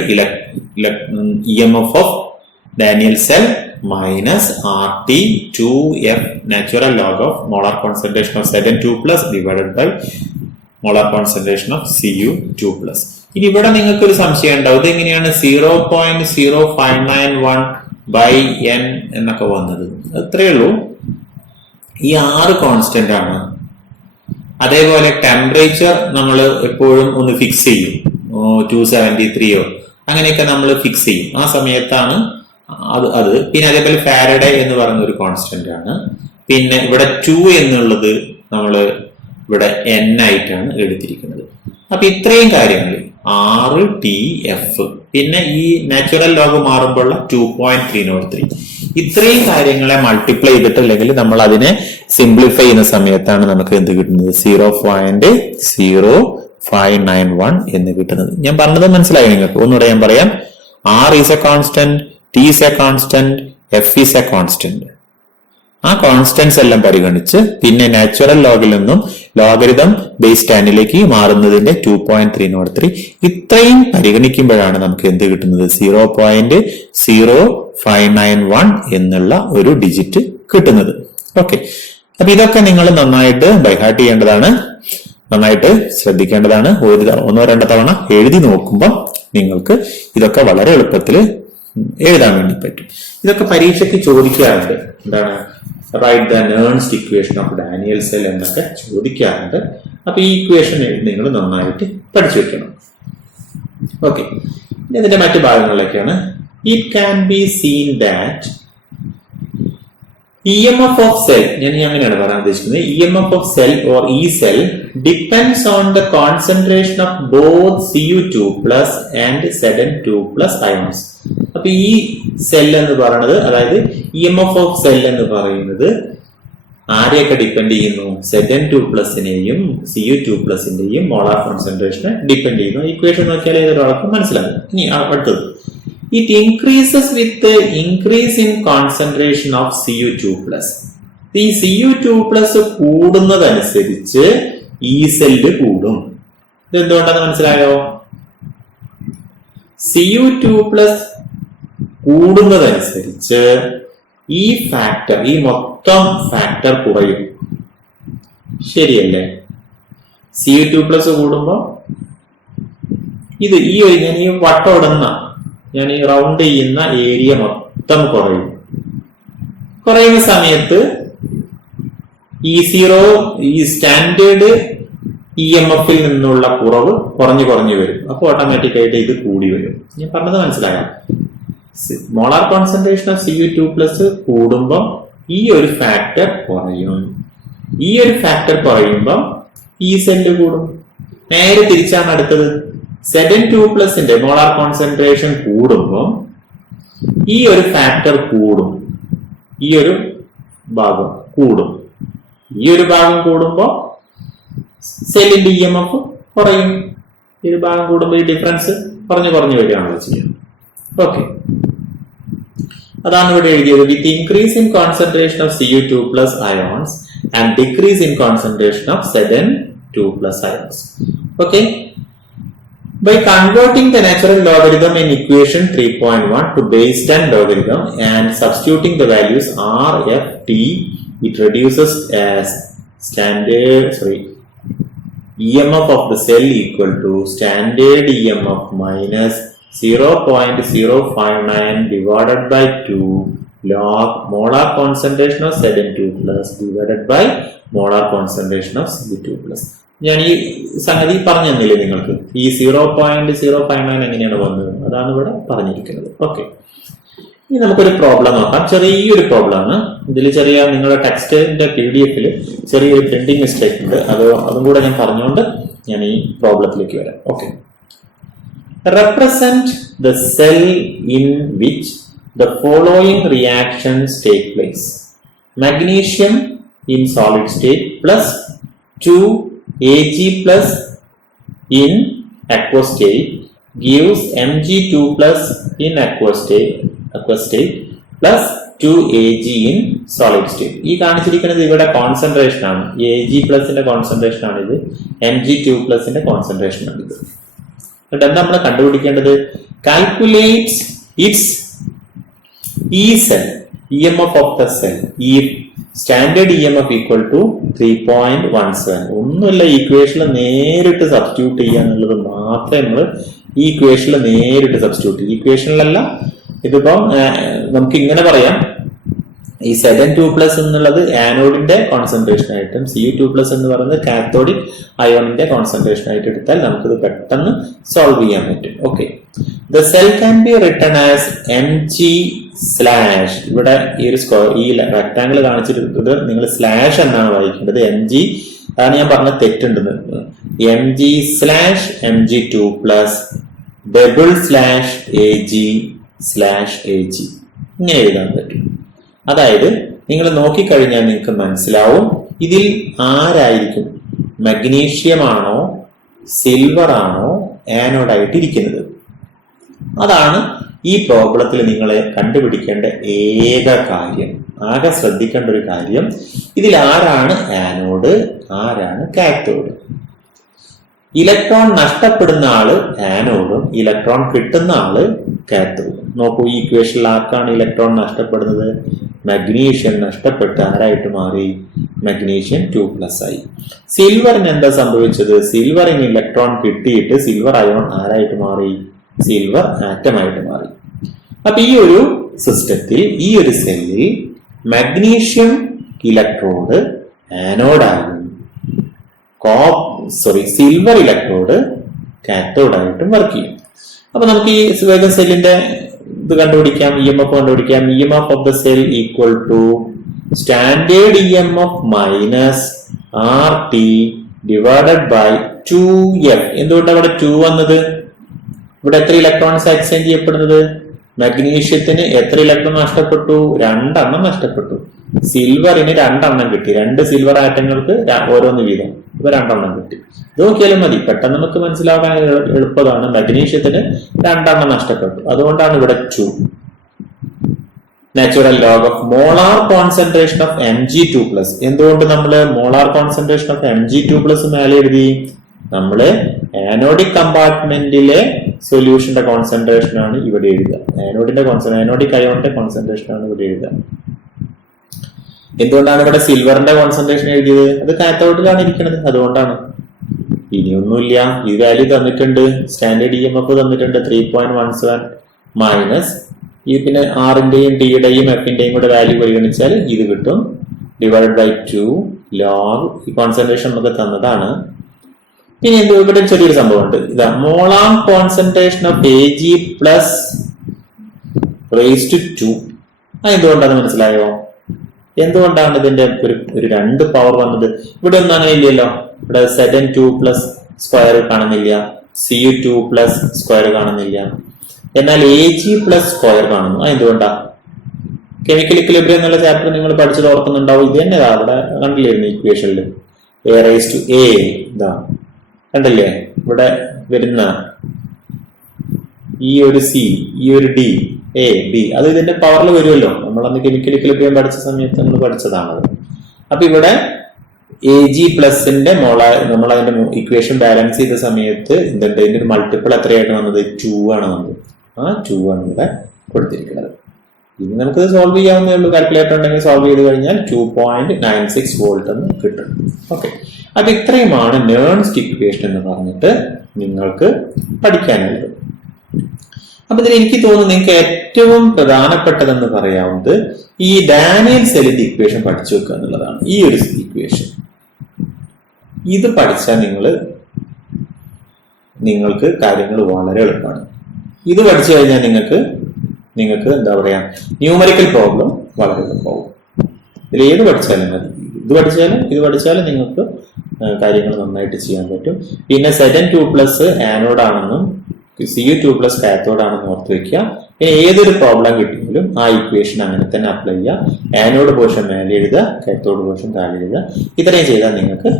EMF of Daniel cell minus RT 2F natural log of molar concentration of Zn2 plus divided by molar concentration of Cu2 plus. ഇനി ഇവിടെ നിങ്ങൾക്ക് ഒരു സംശയം ഉണ്ടാവും, ഇത് എങ്ങനെയാണ് 0.0591 by n എന്നൊക്കെ വന്നത്? അത്രയേ ഉള്ളൂ. ഈ 6 കോൺസ്റ്റന്റ് ആണ്. അതേപോലെ ടെമ്പറേച്ചർ നമ്മൾ എപ്പോഴും ഒന്ന് ഫിക്സ് ചെയ്യും, 273 അങ്ങനെയൊക്കെ നമ്മൾ ഫിക്സ് ചെയ്യും. ആ സമയത്താണ് അത് പിന്നെ അതേപോലെ ഫാരഡേ എന്ന് പറയുന്ന ഒരു കോൺസ്റ്റന്റ് ആണ്. പിന്നെ ഇവിടെ 2 എന്നുള്ളത് നമ്മൾ ഇവിടെ n ആയിട്ടാണ് എടുത്തിരിക്കുന്നത്. അപ്പൊ ഇത്രയും കാര്യങ്ങൾ RTF, പിന്നെ ഈ നാച്ചുറൽ ലോഗ് മാറുമ്പോൾ 2.303, ഇത്രയും കാര്യങ്ങളെ മൾട്ടിപ്ലൈ ചെയ്തിട്ട് അല്ലെങ്കിൽ നമ്മൾ അതിനെ സിംപ്ലിഫൈ ചെയ്യുന്ന സമയത്താണ് നമുക്ക് എന്ത് കിട്ടുന്നത്? 0.0591 എന്ന് കിട്ടുന്നത്. ഞാൻ പറഞ്ഞത് മനസ്സിലായി നിങ്ങൾക്ക്? ഒന്നുകൂടെ ഞാൻ പറയാം. R is a constant, T is a constant, F is a constant. ആ കോൺസ്റ്റന്റ്സ് എല്ലാം പരിഗണിച്ച് പിന്നെ നാച്ചുറൽ ലോഗിൽ നിന്നും ലോഗരിതം ബേസ് 10ലേക്ക് മാറുന്നതിന്റെ 2.303 ഇത്രയും പരിഗണിക്കുമ്പോഴാണ് നമുക്ക് എന്ത് കിട്ടുന്നത്? 0.0591 എന്നുള്ള ഒരു ഡിജിറ്റ് കിട്ടുന്നത്. ഓക്കെ, അപ്പൊ ഇതൊക്കെ നിങ്ങൾ നന്നായിട്ട് ബൈഹാർട്ട് ചെയ്യേണ്ടതാണ്, നന്നായിട്ട് ശ്രദ്ധിക്കേണ്ടതാണ്. ഒന്നോ രണ്ടോ തവണ എഴുതി നോക്കുമ്പോൾ നിങ്ങൾക്ക് ഇതൊക്കെ വളരെ എളുപ്പത്തിൽ എഴുതാൻ വേണ്ടി പറ്റും. ഇതൊക്കെ പരീക്ഷയ്ക്ക് ചോദിക്കാറുണ്ട്. എന്താണ് write the Nernst equation of Daniel cell എന്നൊക്കെ ചോദിക്കാറുണ്ട്. അപ്പൊ ഈ ഇക്വേഷൻ നിങ്ങൾ നന്നായിട്ട് പഠിച്ചു വെക്കണം. ഓക്കെ, ഇതിന്റെ മറ്റു ഭാഗങ്ങളിലേക്കാണ്. It can be seen that EMF of cell, ഞാൻ അങ്ങനെയാണ് പറയാൻ ഉദ്ദേശിക്കുന്നത്. EMF of cell or E cell depends on the concentration of both Cu2 plus and Zn2 plus ions. അപ്പൊ ഈ സെൽ എന്ന് പറയുന്നത്, അതായത് EMF of cell എന്ന് പറയുന്നത് ആരെയൊക്കെ ഡിപ്പെൻഡ് ചെയ്യുന്നു? Zn2 പ്ലസിനെയും Cu2 പ്ലസിന്റെയും മോളാർ കോൺസെൻട്രേഷനെ ഡിപ്പെൻഡ് ചെയ്യുന്നു. ഇക്വേഷൻ നോക്കിയാൽ ഏതൊരാൾക്കും മനസ്സിലാകും. ഇനി അടുത്തത്, it increases with the increase in concentration of Cu2 plus. ഈ Cu2 plus കൂടുന്നതനുസരിച്ച് ഈ സെല്ല് കൂടും. ഇത് എന്തുകൊണ്ടാണ് മനസ്സിലായോ? Cu2 plus കൂടുന്നതനുസരിച്ച് ഈ ഫാക്ടർ, ഈ മൊത്തം ഫാക്ടർ കുറയും. ശരിയല്ലേ? Cu2 plus കൂടുമ്പോ ഇത് ഞാൻ ഈ വട്ടോടുന്ന, ഞാൻ ഈ റൗണ്ട് ചെയ്യുന്ന ഏരിയ മൊത്തം കുറയും. കുറയുന്ന സമയത്ത് E0, ഈ സ്റ്റാൻഡേർഡ് EMF-ൽ നിന്നുള്ള കുറവ് കുറഞ്ഞു വരും. അപ്പോൾ ഓട്ടോമാറ്റിക് ആയിട്ട് ഇത് കൂടി വരും. ഞാൻ പറഞ്ഞത് മനസ്സിലാകാം. Molar concentration of Cu2 plus കൂടുമ്പോൾ ഈ ഒരു ഫാക്ടർ കുറയും. ഈ ഒരു ഫാക്ടർ കുറയുമ്പോൾ ഈ സെല്ല് കൂടും. നേരെ തിരിച്ചാണ് അടുത്തത്. Zn2 പ്ലസിന്റെ മോളാർ കോൺസെൻട്രേഷൻ കൂടുമ്പോൾ ഈ ഒരു ഫാക്ടർ കൂടും, ഈ ഒരു ഭാഗം കൂടും. ഈ ഒരു ഭാഗം കൂടുമ്പോൾ സെല്ലിന്റെ EMF കുറയും. ഈ ഒരു ഭാഗം കൂടുമ്പോൾ ഈ ഡിഫറൻസ് കുറഞ്ഞു വരികയാണല്ലോ ചെയ്യുന്നത്. ഓക്കെ, അതാണ് ഇവിടെ എഴുതിയത്. With increase in concentration of Cu2 plus ions and decrease in concentration of Zn2 plus ions. Okay, by converting the natural logarithm in equation 3.1 to base 10 logarithm and substituting the values r, f, t, it reduces as EMF of the cell equal to standard EMF minus 0.059 divided by 2 log molar concentration of Zn2 plus divided by molar concentration of Cu2 plus. ഞാൻ ഈ സംഗതി പറഞ്ഞു തന്നില്ലേ നിങ്ങൾക്ക്? ഈ 0.059 എങ്ങനെയാണ് വന്നത്, അതാണ് ഇവിടെ പറഞ്ഞിരിക്കുന്നത്. ഓക്കെ, ഇനി നമുക്കൊരു പ്രോബ്ലം നോക്കാം. ചെറിയൊരു പ്രോബ്ലം ആണ്. ഇതിൽ നിങ്ങളുടെ ടെക്സ്റ്റിന്റെ PDF-ൽ ചെറിയൊരു പ്രിന്റിംഗ് മിസ്റ്റേക്ക് ഉണ്ട്. അതും കൂടെ ഞാൻ പറഞ്ഞുകൊണ്ട് ഞാൻ ഈ പ്രോബ്ലത്തിലേക്ക് വരാം. Okay, represent the cell in which the following reactions take place. Magnesium in solid state plus 2 Ag plus in aqueous state gives Mg2 plus in aqueous state plus 2 Ag in solid state. ഈ കാണിച്ചിരിക്കുന്നത് ഇവിടെ concentration ആണ്. Ag പ്ലസിന്റെ concentration ആണ് ഇത്. Mg2 പ്ലസിന്റെ concentration ആണ് ഇത്. എന്നിട്ട് എന്താ നമ്മൾ കണ്ടുപിടിക്കേണ്ടത്? Calculate it's E cell, EMF of the cell. ഈ സ്റ്റാൻഡേർഡ് EMF ഈക്വൽ ടു 3.17. ഒന്നുമില്ല, ഇക്വേഷനിൽ നേരിട്ട് സബ്സ്റ്റിറ്റ്യൂട്ട് ചെയ്യുക എന്നുള്ളത് മാത്രമേ നമ്മൾ ഈ ഇക്വേഷനിൽ നേരിട്ട് സബ്സ്റ്റിറ്റ്യൂട്ട് ചെയ്യും. ഇക്വേഷനിലല്ല, ഇതിപ്പം നമുക്ക് ഇങ്ങനെ പറയാം. ഈ Zn2 പ്ലസ് എന്നുള്ളത് ആനോഡിന്റെ കോൺസെൻട്രേഷൻ ആയിട്ടും Cu2 പ്ലസ് എന്ന് പറയുന്നത് കാത്തോഡിക് അയോണിന്റെ കോൺസെൻട്രേഷൻ ആയിട്ട് എടുത്താൽ നമുക്കിത് പെട്ടെന്ന് സോൾവ് ചെയ്യാൻ പറ്റും. Okay, the cell can be written as Mg slash, ഇവിടെ ഈ ഒരു ഈ റെക്ടാങ്കിൾ കാണിച്ചിട്ടുള്ളത് നിങ്ങൾ സ്ലാഷ് എന്നാണ് വായിക്കേണ്ടത്. Mg, അതാണ് ഞാൻ പറഞ്ഞ തെറ്റുണ്ടെന്ന്. Mg slash Mg2 plus double slash Ag slash Ag ഇങ്ങനെ എഴുതാൻ പറ്റും. അതായത് നിങ്ങൾ നോക്കിക്കഴിഞ്ഞാൽ നിങ്ങൾക്ക് മനസ്സിലാവും ഇതിൽ ആരായിരിക്കും, മഗ്നീഷ്യം ആണോ സിൽവർ ആണോ ആനോഡായിട്ട് ഇരിക്കുന്നത്. അതാണ് ഈ പ്രോബ്ലത്തിൽ നിങ്ങളെ കണ്ടുപിടിക്കേണ്ട ഏക കാര്യം, ആകെ ശ്രദ്ധിക്കേണ്ട ഒരു കാര്യം. ഇതിൽ ആരാണ് ആനോഡ്, ആരാണ് കാത്തോഡ്. ഇലക്ട്രോൺ നഷ്ടപ്പെടുന്ന ആള് ആനോഡും ഇലക്ട്രോൺ കിട്ടുന്ന ആള് കാത്തോഡും. നോക്കൂ, ഈ ഇക്വേഷനിൽ ആർക്കാണ് ഇലക്ട്രോൺ നഷ്ടപ്പെടുന്നത്? മഗ്നീഷ്യം നഷ്ടപ്പെട്ട് ആരായിട്ട് മാറി? മഗ്നീഷ്യം 2+ ആയി. സിൽവറിന് എന്താ സംഭവിച്ചത്? സിൽവറിന് ഇലക്ട്രോൺ കിട്ടിയിട്ട് സിൽവർ അയോൺ ആരായിട്ട് മാറി? സിൽവർ ആറ്റമായിട്ട് മാറി. അപ്പൊ ഈ ഒരു സിസ്റ്റത്തിൽ, ഈ ഒരു സെല്ലിൽ മഗ്നീഷ്യം ഇലക്ട്രോഡ് ആനോഡായും സിൽവർ ഇലക്ട്രോഡ് കാത്തോഡായിട്ടും വർക്ക് ചെയ്യും. അപ്പൊ നമുക്ക് ഈ വേഗം സെല്ലിന്റെ ഇത് കണ്ടുപിടിക്കാം, EMF കണ്ടുപിടിക്കാം. EMF of the cell equal to standard EMF minus RT divided by 2F. എന്തുകൊണ്ടാണ് അവിടെ 2 വന്നത്? ഇവിടെ എത്ര ഇലക്ട്രോൺസ് എക്സ്ചേഞ്ച് ചെയ്യപ്പെടുന്നത്? മഗ്നീഷ്യത്തിന് എത്ര ഇലക്ട്രോൺ നഷ്ടപ്പെട്ടു? 2 എണ്ണം നഷ്ടപ്പെട്ടു. സിൽവറിന് 2 എണ്ണം കിട്ടി. 2 സിൽവർ ആറ്റങ്ങൾക്ക് ഓരോന്ന് വീതം. ഇപ്പൊ 2 എണ്ണം കിട്ടി. ഇത് നോക്കിയാലും മതി, പെട്ടെന്ന് നമുക്ക് മനസ്സിലാക്കാൻ എളുപ്പമാണ്. മഗ്നീഷ്യത്തിന് 2 എണ്ണം നഷ്ടപ്പെട്ടു, അതുകൊണ്ടാണ് ഇവിടെ 2. Natural log of molar concentration of Mg2+. എന്തുകൊണ്ട് നമ്മള് മോളാർ കോൺസെൻട്രേഷൻ ഓഫ് Mg2+ മേലെ എഴുതി? നമ്മള് ആനോഡിക് കമ്പാർട്ട്മെന്റിലെ സൊല്യൂഷന്റെ കോൺസെൻട്രേഷൻ ആണ് ഇവിടെ എഴുതുക. ആനോഡിക് അയോണിന്റെ കോൺസെൻട്രേഷൻ ആണ് ഇവിടെ എഴുതുക. എന്തുകൊണ്ടാണ് ഇവിടെ സിൽവറിന്റെ കോൺസെൻട്രേഷൻ എഴുതിയത്? അത് കാത്തോഡിലാണ് ഇരിക്കുന്നത്, അതുകൊണ്ടാണ്. ഇനിയൊന്നുമില്ല, ഈ വാല്യൂ തന്നിട്ടുണ്ട്, സ്റ്റാൻഡേർഡ് EMF തന്നിട്ടുണ്ട് 3.17 മൈനസ് ഈ പിന്നെ ആറിന്റെയും ടിയുടെയും എഫിന്റെയും കൂടെ വാല്യൂ പരിഗണിച്ചാൽ ഇത് കിട്ടും, ഡിവൈഡ് ബൈ 2 ലോഗ് ഈ കോൺസെൻട്രേഷൻ നമുക്ക് തന്നതാണ്. ഇനി ഇവിടെ ചെറിയൊരു സംഭവമുണ്ട്. ഇതാ molar concentration of Ag plus raise to 2. എന്തുകൊണ്ടാണ് മനസ്സിലായോ? എന്തുകൊണ്ടാണ് ഇതിന്റെ ഒരു 2 പവർ വന്നത്? ഇവിടെ ഒന്നും അങ്ങനെ ഇല്ലല്ലോ. ഇവിടെ Zn2+ സ്ക്വയർ കാണുന്നില്ല, Cu2+ സ്ക്വയർ കാണുന്നില്ല, എന്നാൽ Ag+ സ്ക്വയർ കാണുന്നു. എന്തുകൊണ്ടാ? കെമിക്കൽ ഇക്വിലിബ്രിയം എന്നുള്ള ചാപ്റ്റർ നിങ്ങൾ പഠിച്ചത് ഓർക്കുന്നുണ്ടാവും. ഇത് തന്നെ അവിടെ കണ്ടില്ലായിരുന്നു ഇക്വേഷനിൽ. A⁻A ഇതാ കണ്ടില്ലേ? ഇവിടെ വരുന്ന ഈ ഒരു C, ഈ ഒരു D, A, B അത് ഇതിന്റെ പവറിൽ വരുമല്ലോ. നമ്മളന്ന് കെമിക്കൽ ഇക്വിലിബ്രിയം പഠിച്ച സമയത്ത് നമ്മൾ പഠിച്ചതാണത്. അപ്പൊ ഇവിടെ Ag+ന്റെ നമ്മൾ അതിന്റെ ഇക്വേഷൻ ബാലൻസ് ചെയ്ത സമയത്ത് ഇതിന്റെ ഒരു മൾട്ടിപ്പിൾ എത്രയായിട്ട് വന്നത്? 2 ആണ് വന്നത്. ആ 2 ആണ് ഇവിടെ കൊടുത്തിരിക്കുന്നത്. ഇനി നമുക്കത് സോൾവ് ചെയ്യാവുന്നേ ഉള്ളൂ. കാൽക്കുലേറ്റർ ഉണ്ടെങ്കിൽ സോൾവ് ചെയ്ത് കഴിഞ്ഞാൽ 2.96 വോൾട്ട് എന്ന് കിട്ടും. ഓക്കെ, അപ്പൊ ഇത്രയുമാണ് നേൺസ്റ്റ് ഇക്വേഷൻ എന്ന് പറഞ്ഞിട്ട് നിങ്ങൾക്ക് പഠിക്കാനുള്ളത്. അപ്പൊ ഇതിൽ എനിക്ക് തോന്നുന്നു നിങ്ങൾക്ക് ഏറ്റവും പ്രധാനപ്പെട്ടതെന്ന് പറയാവുന്നത് ഈ ഡാനിയൽ സെല്ലിന്റെ ഇക്വേഷൻ പഠിച്ചു വെക്കുക എന്നുള്ളതാണ്. ഈ ഒരു ഇക്വേഷൻ ഇത് പഠിച്ചാൽ നിങ്ങൾക്ക് കാര്യങ്ങൾ വളരെ എളുപ്പമാണ്. ഇത് പഠിച്ചു കഴിഞ്ഞാൽ നിങ്ങൾക്ക് എന്താ പറയാ, ന്യൂമറിക്കൽ പ്രോബ്ലം വളരെ എളുപ്പമാവും. ഇതിൽ ഏത് പഠിച്ചാലും മതി. ഇത് പഠിച്ചാലും നിങ്ങൾക്ക് കാര്യങ്ങൾ നന്നായിട്ട് ചെയ്യാൻ പറ്റും. പിന്നെ Zn2+ ആനോഡാണെന്നും Cu2+ കാത്തോഡാണെന്ന് ഓർത്ത് വെക്കുക. പിന്നെ ഏതൊരു പ്രോബ്ലം കിട്ടിയാലും ആ ഇക്വേഷൻ അങ്ങനെ തന്നെ അപ്ലൈ ചെയ്യുക. ആനോഡ് പോർഷൻ മേലെ എഴുതുക, കാത്തോഡ് പോർഷൻ താഴെ എഴുതുക. ഇത്രയും ചെയ്താൽ നിങ്ങൾക്ക്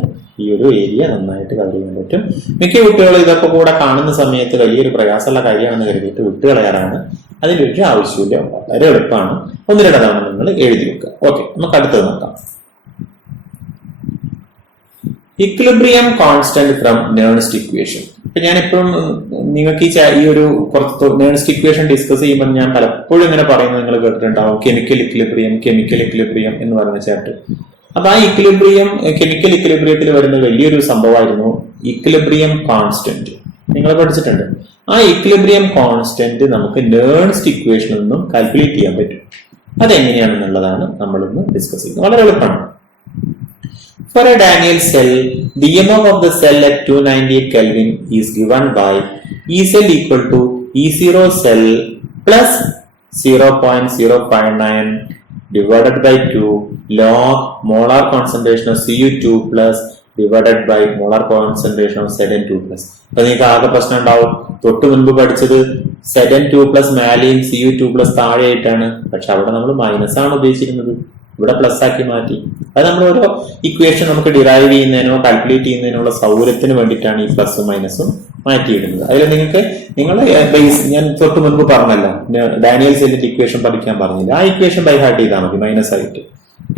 ഈ ഒരു ഏരിയ നന്നായിട്ട് കവർ ചെയ്യാൻ പറ്റും. മിക്ക കുട്ടികളും ഇതൊക്കെ കൂടെ കാണുന്ന സമയത്ത് വലിയൊരു പ്രയാസമുള്ള കാര്യമാണെന്ന് കരുതിയിട്ട് വിട്ടുകളയാറാണ്. അതിൻ്റെ ഒരു ആവശ്യമില്ല, വളരെ എളുപ്പമാണ്. 1-2 തവണ നിങ്ങൾ എഴുതി വെക്കുക. ഓക്കെ, നമുക്ക് അടുത്തത് നോക്കാം. Equilibrium constant from Nernst equation. ഇപ്പൊ ഞാനിപ്പോഴും നിങ്ങൾക്ക് ഈ ഒരു കുറച്ച് നേൺസ്റ്റ് ഇക്വേഷൻ ഡിസ്കസ് ചെയ്യുമ്പോൾ ഞാൻ പലപ്പോഴും ഇങ്ങനെ പറയുന്നത് നിങ്ങൾ കേട്ടിട്ടുണ്ടാവും, കെമിക്കൽ ഇക്വിലിബ്രിയം എന്ന് പറയുന്ന ചാപ്റ്റർ. അപ്പൊ ആ കെമിക്കൽ ഇക്വിലിബ്രിയത്തിൽ വരുന്ന വലിയൊരു സംഭവമായിരുന്നു ഇക്വിലിബ്രിയം കോൺസ്റ്റന്റ്. നിങ്ങൾ പഠിച്ചിട്ടുണ്ട്. ആ ഇക്വിലിബ്രിയം കോൺസ്റ്റന്റ് നമുക്ക് നേൺസ്റ്റ് ഇക്വേഷനിൽ നിന്നും കാൽക്കുലേറ്റ് ചെയ്യാൻ പറ്റും. അതെങ്ങനെയാണെന്നുള്ളതാണ് നമ്മളിന്ന് ഡിസ്കസ് ചെയ്യുന്നത്. വളരെ എളുപ്പമാണ്. For a Daniell cell, the EMF of the cell at 298 Kelvin is given by E cell equal to E0 cell plus 0.059 divided by 2 log molar concentration of Cu2 plus divided by molar concentration of Zn2+. അപ്പൊ നിങ്ങൾക്ക് ആകെ പ്രശ്നം ഉണ്ടാവും. തൊട്ട് മുൻപ് പഠിച്ചത് Zn2+ മേലെയും Cu2+ താഴെയായിട്ടാണ്. പക്ഷെ അവിടെ നമ്മൾ മൈനസ് ആണ് ഉദ്ദേശിച്ചിരുന്നത്, ഇവിടെ പ്ലസ് ആക്കി മാറ്റി. അത് നമ്മൾ ഓരോ ഇക്വേഷൻ നമുക്ക് ഡിറൈവ് ചെയ്യുന്നതിനോ കാൽക്കുലേറ്റ് ചെയ്യുന്നതിനുള്ള സൗകര്യത്തിന് വേണ്ടിയിട്ടാണ് ഈ പ്ലസും മൈനസും മാറ്റിയിടുന്നത്. അതിൽ നിങ്ങൾ ഞാൻ തൊട്ട് മുൻപ് പറഞ്ഞല്ലോ, ഡാനിയൽ സെല്ലിന്റെ ഇക്വേഷൻ പഠിക്കാൻ പറഞ്ഞില്ല. ആ ഇക്വേഷൻ ബൈ ഹാർട്ട് ചെയ്താൽ മതി മൈനസ് ആയിട്ട്.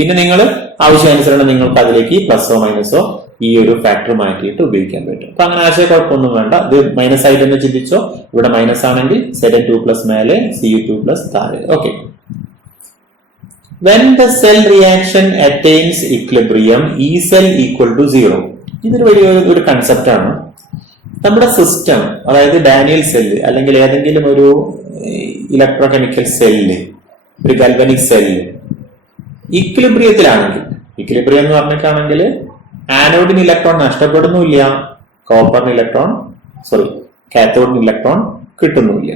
പിന്നെ നിങ്ങൾ ആവശ്യാനുസരണം നിങ്ങൾക്ക് അതിലേക്ക് പ്ലസോ മൈനസോ ഈ ഒരു ഫാക്ടർ മാറ്റിയിട്ട് ഉപയോഗിക്കാൻ പറ്റും. അപ്പൊ അങ്ങനെ ആശയക്കുഴപ്പമൊന്നും വേണ്ട. ഇത് മൈനസ് ആയിട്ട് തന്നെ ചിന്തിച്ചോ. ഇവിടെ മൈനസ് ആണെങ്കിൽ Zn2+ മേലെ Cu2+ താഴെ. Okay, when the cell reaction attains equilibrium E cell equal to 0. ഇതൊരു വലിയൊരു കൺസെപ്റ്റ് ആണ്. നമ്മുടെ സിസ്റ്റം, അതായത് ഡാനിയൽ സെല്ല് അല്ലെങ്കിൽ ഏതെങ്കിലും ഒരു ഇലക്ട്രോകെമിക്കൽ സെല്ല്, ഒരു ഗാൽവനിക് സെല്ല് ഇക്വിലിബ്രിയത്തിലാണെങ്കിൽ, ഇക്വിലിബ്രിയം എന്ന് പറഞ്ഞിട്ടാണെങ്കിൽ ആനോഡിന് ഇലക്ട്രോൺ നഷ്ടപ്പെടുന്നില്ല, കാത്തോഡിന് ഇലക്ട്രോൺ കിട്ടുന്നില്ല.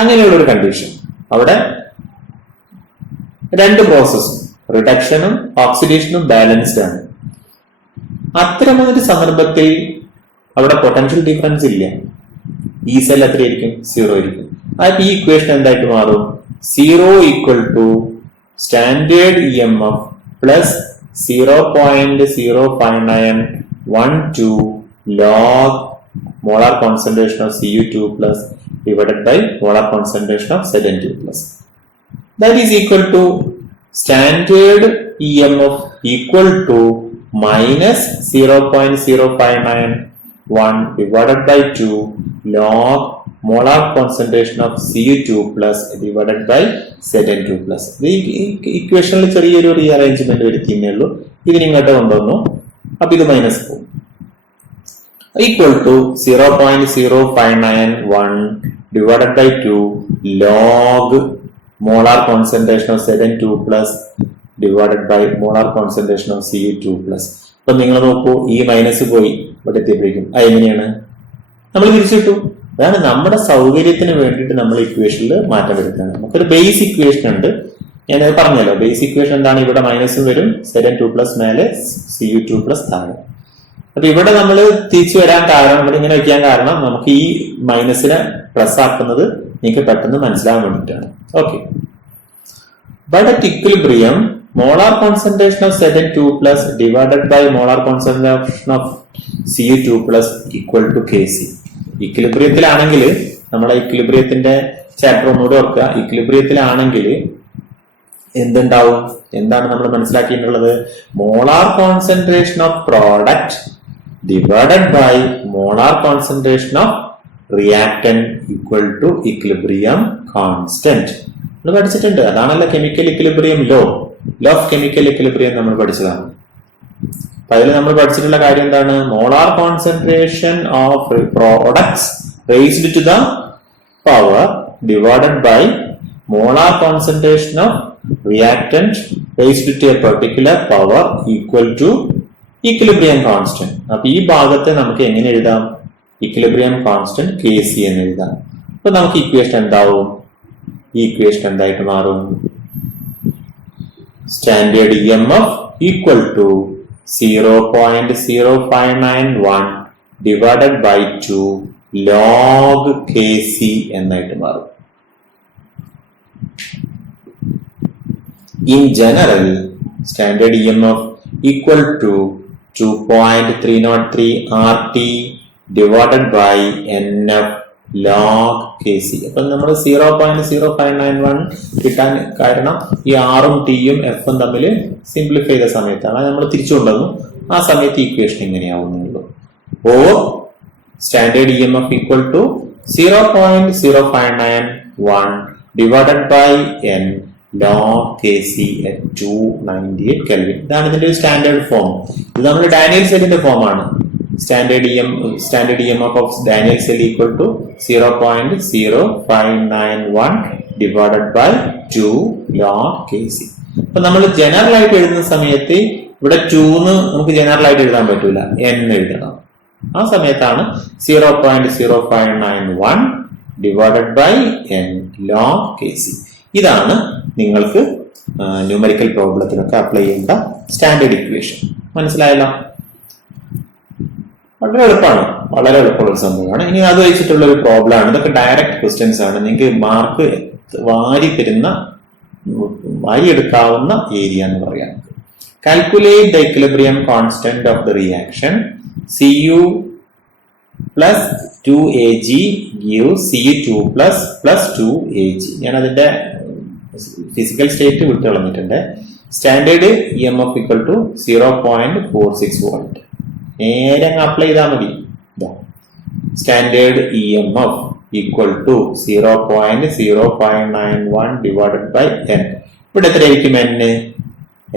അങ്ങനെയുള്ള ഒരു കണ്ടീഷൻ. അവിടെ രണ്ട് പ്രോസസ്സും, റിഡക്ഷനും ഓക്സിഡേഷനും ബാലൻസ്ഡ് ആണ്. അത്തരമൊരു സന്ദർഭത്തിൽ അവിടെ പൊട്ടൻഷ്യൽ ഡിഫറൻസ് ഇല്ല. ഈ സെൽ എത്രയായിരിക്കും? 0 ആയിരിക്കും. അപ്പൊ ഈ ഇക്വേഷൻ എന്തായിട്ട് മാറും? 0 equal to standard EMF plus 0.05912 log molar concentration of Cu2 plus divided by molar concentration of Zn2 plus. That is equal to standard EMF equal to minus 0.0591 divided by 2 log molar concentration of Cu2 plus divided by Zn2 plus. ഈ ഇക്വേഷനിൽ ചെറിയൊരു rearrangement വരുത്തിയേ ഉള്ളൂ. ഇതിന് ഇങ്ങോട്ട് കൊണ്ടുവന്നു. അപ്പൊ ഇത് minus പോകും. Equal to 0.0591 divided by 2 log molar concentration of Zn2 plus divided by molar concentration of Cu2 plus. അപ്പൊ നിങ്ങൾ നോക്കൂ, ഈ മൈനസ് പോയി ഇവിടെ എത്തിയപ്പോഴേക്കും എങ്ങനെയാണ് നമ്മൾ തിരിച്ചിട്ടു. അതാണ് നമ്മുടെ സൗകര്യത്തിന് വേണ്ടിയിട്ട് നമ്മൾ ഇക്വേഷനിൽ മാറ്റം വരുത്തുന്നത്. നമുക്കൊരു ബേസ് ഇക്വേഷൻ ഉണ്ട്, ഞാനത് പറഞ്ഞല്ലോ. ബേസ് ഇക്വേഷൻ എന്താണ്? ഇവിടെ മൈനസും വരും, Zn2 പ്ലസ് മേലെ, Cu2 പ്ലസ് താഴെ. അപ്പൊ ഇവിടെ നമ്മൾ തിരിച്ചു വരാൻ കാരണം, ഇവിടെ ഇങ്ങനെ വയ്ക്കാൻ കാരണം നമുക്ക് ഈ മൈനസിനെ പ്ലസ് ആക്കുന്നത് നിങ്ങൾക്ക് പെട്ടെന്ന് മനസ്സിലാകാൻ വേണ്ടിയിട്ടാണ്. Okay. But at equilibrium molar concentration of Zn2 plus divided by molar concentration of Cu2 plus equal to Kc. ഇക്വിലിബ്രിയത്തിലാണെങ്കിൽ, നമ്മളെ ഇക്വിലിബ്രിയത്തിന്റെ ചാപ്റ്റർ ഒന്നുകൂടെ ഓർക്കുക. ഇക്വിലിബ്രിയത്തിലാണെങ്കിൽ എന്തുണ്ടാവും? എന്താണ് നമ്മൾ മനസ്സിലാക്കിയിട്ടുള്ളത്? Molar concentration of product divided by molar concentration of reactant equal to equilibrium constant. നമ്മൾ പഠിച്ചിട്ടുണ്ട്. അതാണല്ലോ chemical equilibrium law of chemical equilibrium നമ്മൾ പഠിച്ചതാണ്. അപ്പൊ അതിൽ നമ്മൾ പഠിച്ചിട്ടുള്ള കാര്യം എന്താണ്? Molar concentration of products raised to the power divided by molar concentration of reactant raised to a particular power equal to equilibrium constant. അപ്പൊ ഈ ഭാഗത്തെ നമുക്ക് എങ്ങനെ എഴുതാം? ഇക്വിലിബ്രിയം കോൺസ്റ്റന്റ് Kc എന്ന് എഴുതാം. അപ്പൊ നമുക്ക് ഇക്വേഷൻ എന്താവും? ഈ ഇക്വേഷൻ എന്തായിട്ട് മാറും? Standard EMF equal to 0.0591 divided by 2 log Kc എന്നായിട്ട് മാറും. In general, standard EMF equal to 2.303 RT divided by NF log Kc. അപ്പൊ നമ്മൾ 0.0591 കിട്ടാൻ കാരണം ഈ ആറും ടിയും എഫും തമ്മിൽ സിംപ്ലിഫൈ ചെയ്ത സമയത്താണ് നമ്മൾ തിരിച്ചു കൊണ്ടുവന്നു. ആ സമയത്ത് ഇക്വേഷൻ എങ്ങനെയാവുന്നുള്ളൂ? Or standard EMF equal to 0.0591 divided by N log Kc at 298 Kelvin. ഇതാണ് ഇതിന്റെ ഒരു സ്റ്റാൻഡേർഡ് ഫോം. ഇത് നമ്മുടെ ഡാനിയൽ സെല്ലിന്റെ ഫോമാണ്. Standard EMF of Daniel cell equal to 0.0591 divided by 2 log Kc. അപ്പൊ നമ്മൾ ജനറൽ ആയിട്ട് എഴുതുന്ന സമയത്ത് ഇവിടെ 2 നമുക്ക് ജനറൽ ആയിട്ട് എഴുതാൻ പറ്റൂല, N എഴുതണം. ആ സമയത്താണ് 0.0591 divided by N log Kc. ഇതാണ് നിങ്ങൾക്ക് ന്യൂമറിക്കൽ പ്രോബ്ലത്തിനൊക്കെ അപ്ലൈ ചെയ്യേണ്ട സ്റ്റാൻഡേർഡ് ഇക്വേഷൻ. മനസ്സിലായല്ലോ? വളരെ എളുപ്പമാണ്, വളരെ എളുപ്പമുള്ള ഒരു സംഭവമാണ്. ഇനി അത് വെച്ചിട്ടുള്ള ഒരു പ്രോബ്ലം ആണ്. ഇതൊക്കെ ഡയറക്റ്റ് ക്വസ്റ്റ്യൻസ് ആണ്. നിങ്ങൾക്ക് മാർക്ക് വാരിയെടുക്കാവുന്ന ഏരിയ എന്ന് പറയാം. Calculate the equilibrium constant of the reaction Cu plus 2Ag gives Cu2 plus 2Ag. ഞാൻ അതിന്റെ ഫിസിക്കൽ സ്റ്റേറ്റ് വിട്ടു കളഞ്ഞിട്ടുണ്ട്. Standard EMF equal to 0.46 volt. നേരെ അപ്ലൈ ചെയ്താൽ മതി. Standard EMF equal to 0.0591 divided by N ഇവിടെ എത്രയായിരിക്കും n?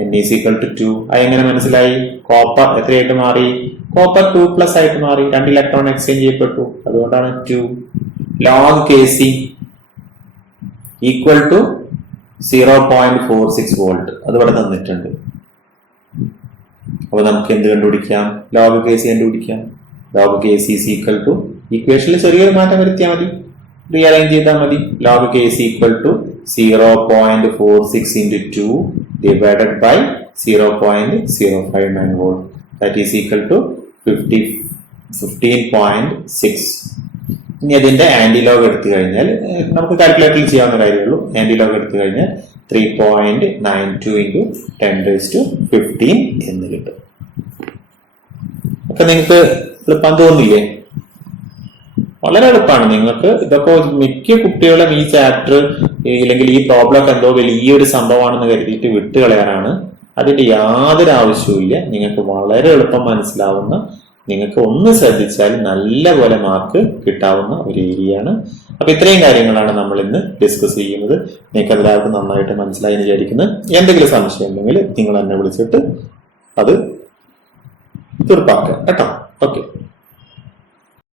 n is equal to 2. അത് എങ്ങനെ മനസ്സിലായി? കോപ്പർ എത്രയായിട്ട് മാറി? കോപ്പർ 2+ ആയിട്ട് മാറി. 2 ഇലക്ട്രോൺ എക്സ്ചേഞ്ച് ചെയ്യപ്പെട്ടു, അതുകൊണ്ടാണ് 2. log Kc equal to 0.46 volt, അതിവിടെ തന്നിട്ടുണ്ട്. അപ്പൊ നമുക്ക് എന്ത് കണ്ടുപിടിക്കാം? log Kc കണ്ടുപിടിക്കാം. log Kc is equal to, ഇക്വേഷനിൽ ചെറിയൊരു മാറ്റം വരുത്തിയാൽ മതി, റീഅറേഞ്ച് ചെയ്താൽ മതി. log Kc equal to 0.46 into 2 divided by 0.059 volt. That is equal to 15.6. ഇനി അതിന്റെ ആന്റിലോഗ് എടുത്തു കഴിഞ്ഞാൽ നമുക്ക് കാൽക്കുലേറ്ററിൽ ചെയ്യാവുന്ന കാര്യമുള്ളൂ. ആന്റിലോഗ് എടുത്തു കഴിഞ്ഞാൽ 3.92 into 10⁻15 എന്ന് കിട്ടും. ഒക്കെ നിങ്ങൾക്ക് എളുപ്പം തോന്നില്ലേ? വളരെ എളുപ്പമാണ്. നിങ്ങൾക്ക് ഇതൊക്കെ മിക്ക കുട്ടികളും ഈ ചാപ്റ്റർ ഇല്ലെങ്കിൽ ഈ പ്രോബ്ലം ഒക്കെ എന്തോ വലിയൊരു സംഭവമാണെന്ന് കരുതിയിട്ട് വിട്ടുകളയാനാണ്. അതിന്റെ യാതൊരു ആവശ്യവുമില്ല. നിങ്ങൾക്ക് വളരെ എളുപ്പം മനസ്സിലാവുന്ന, നിങ്ങൾക്ക് ഒന്ന് ശ്രദ്ധിച്ചാൽ നല്ല പോലെ മാർക്ക് കിട്ടാവുന്ന ഒരു ഏരിയയാണ്. അപ്പൊ ഇത്രയും കാര്യങ്ങളാണ് നമ്മൾ ഇന്ന് ഡിസ്കസ് ചെയ്യുന്നത്. നിങ്ങൾക്ക് എല്ലാവർക്കും നന്നായിട്ട് മനസ്സിലായി എന്ന് വിചാരിക്കുന്നു. എന്തെങ്കിലും സംശയം ഉണ്ടെങ്കിൽ നിങ്ങൾ എന്നെ വിളിച്ചിട്ട് അത് തീർപ്പാക്കുക കേട്ടോ. ഓക്കെ.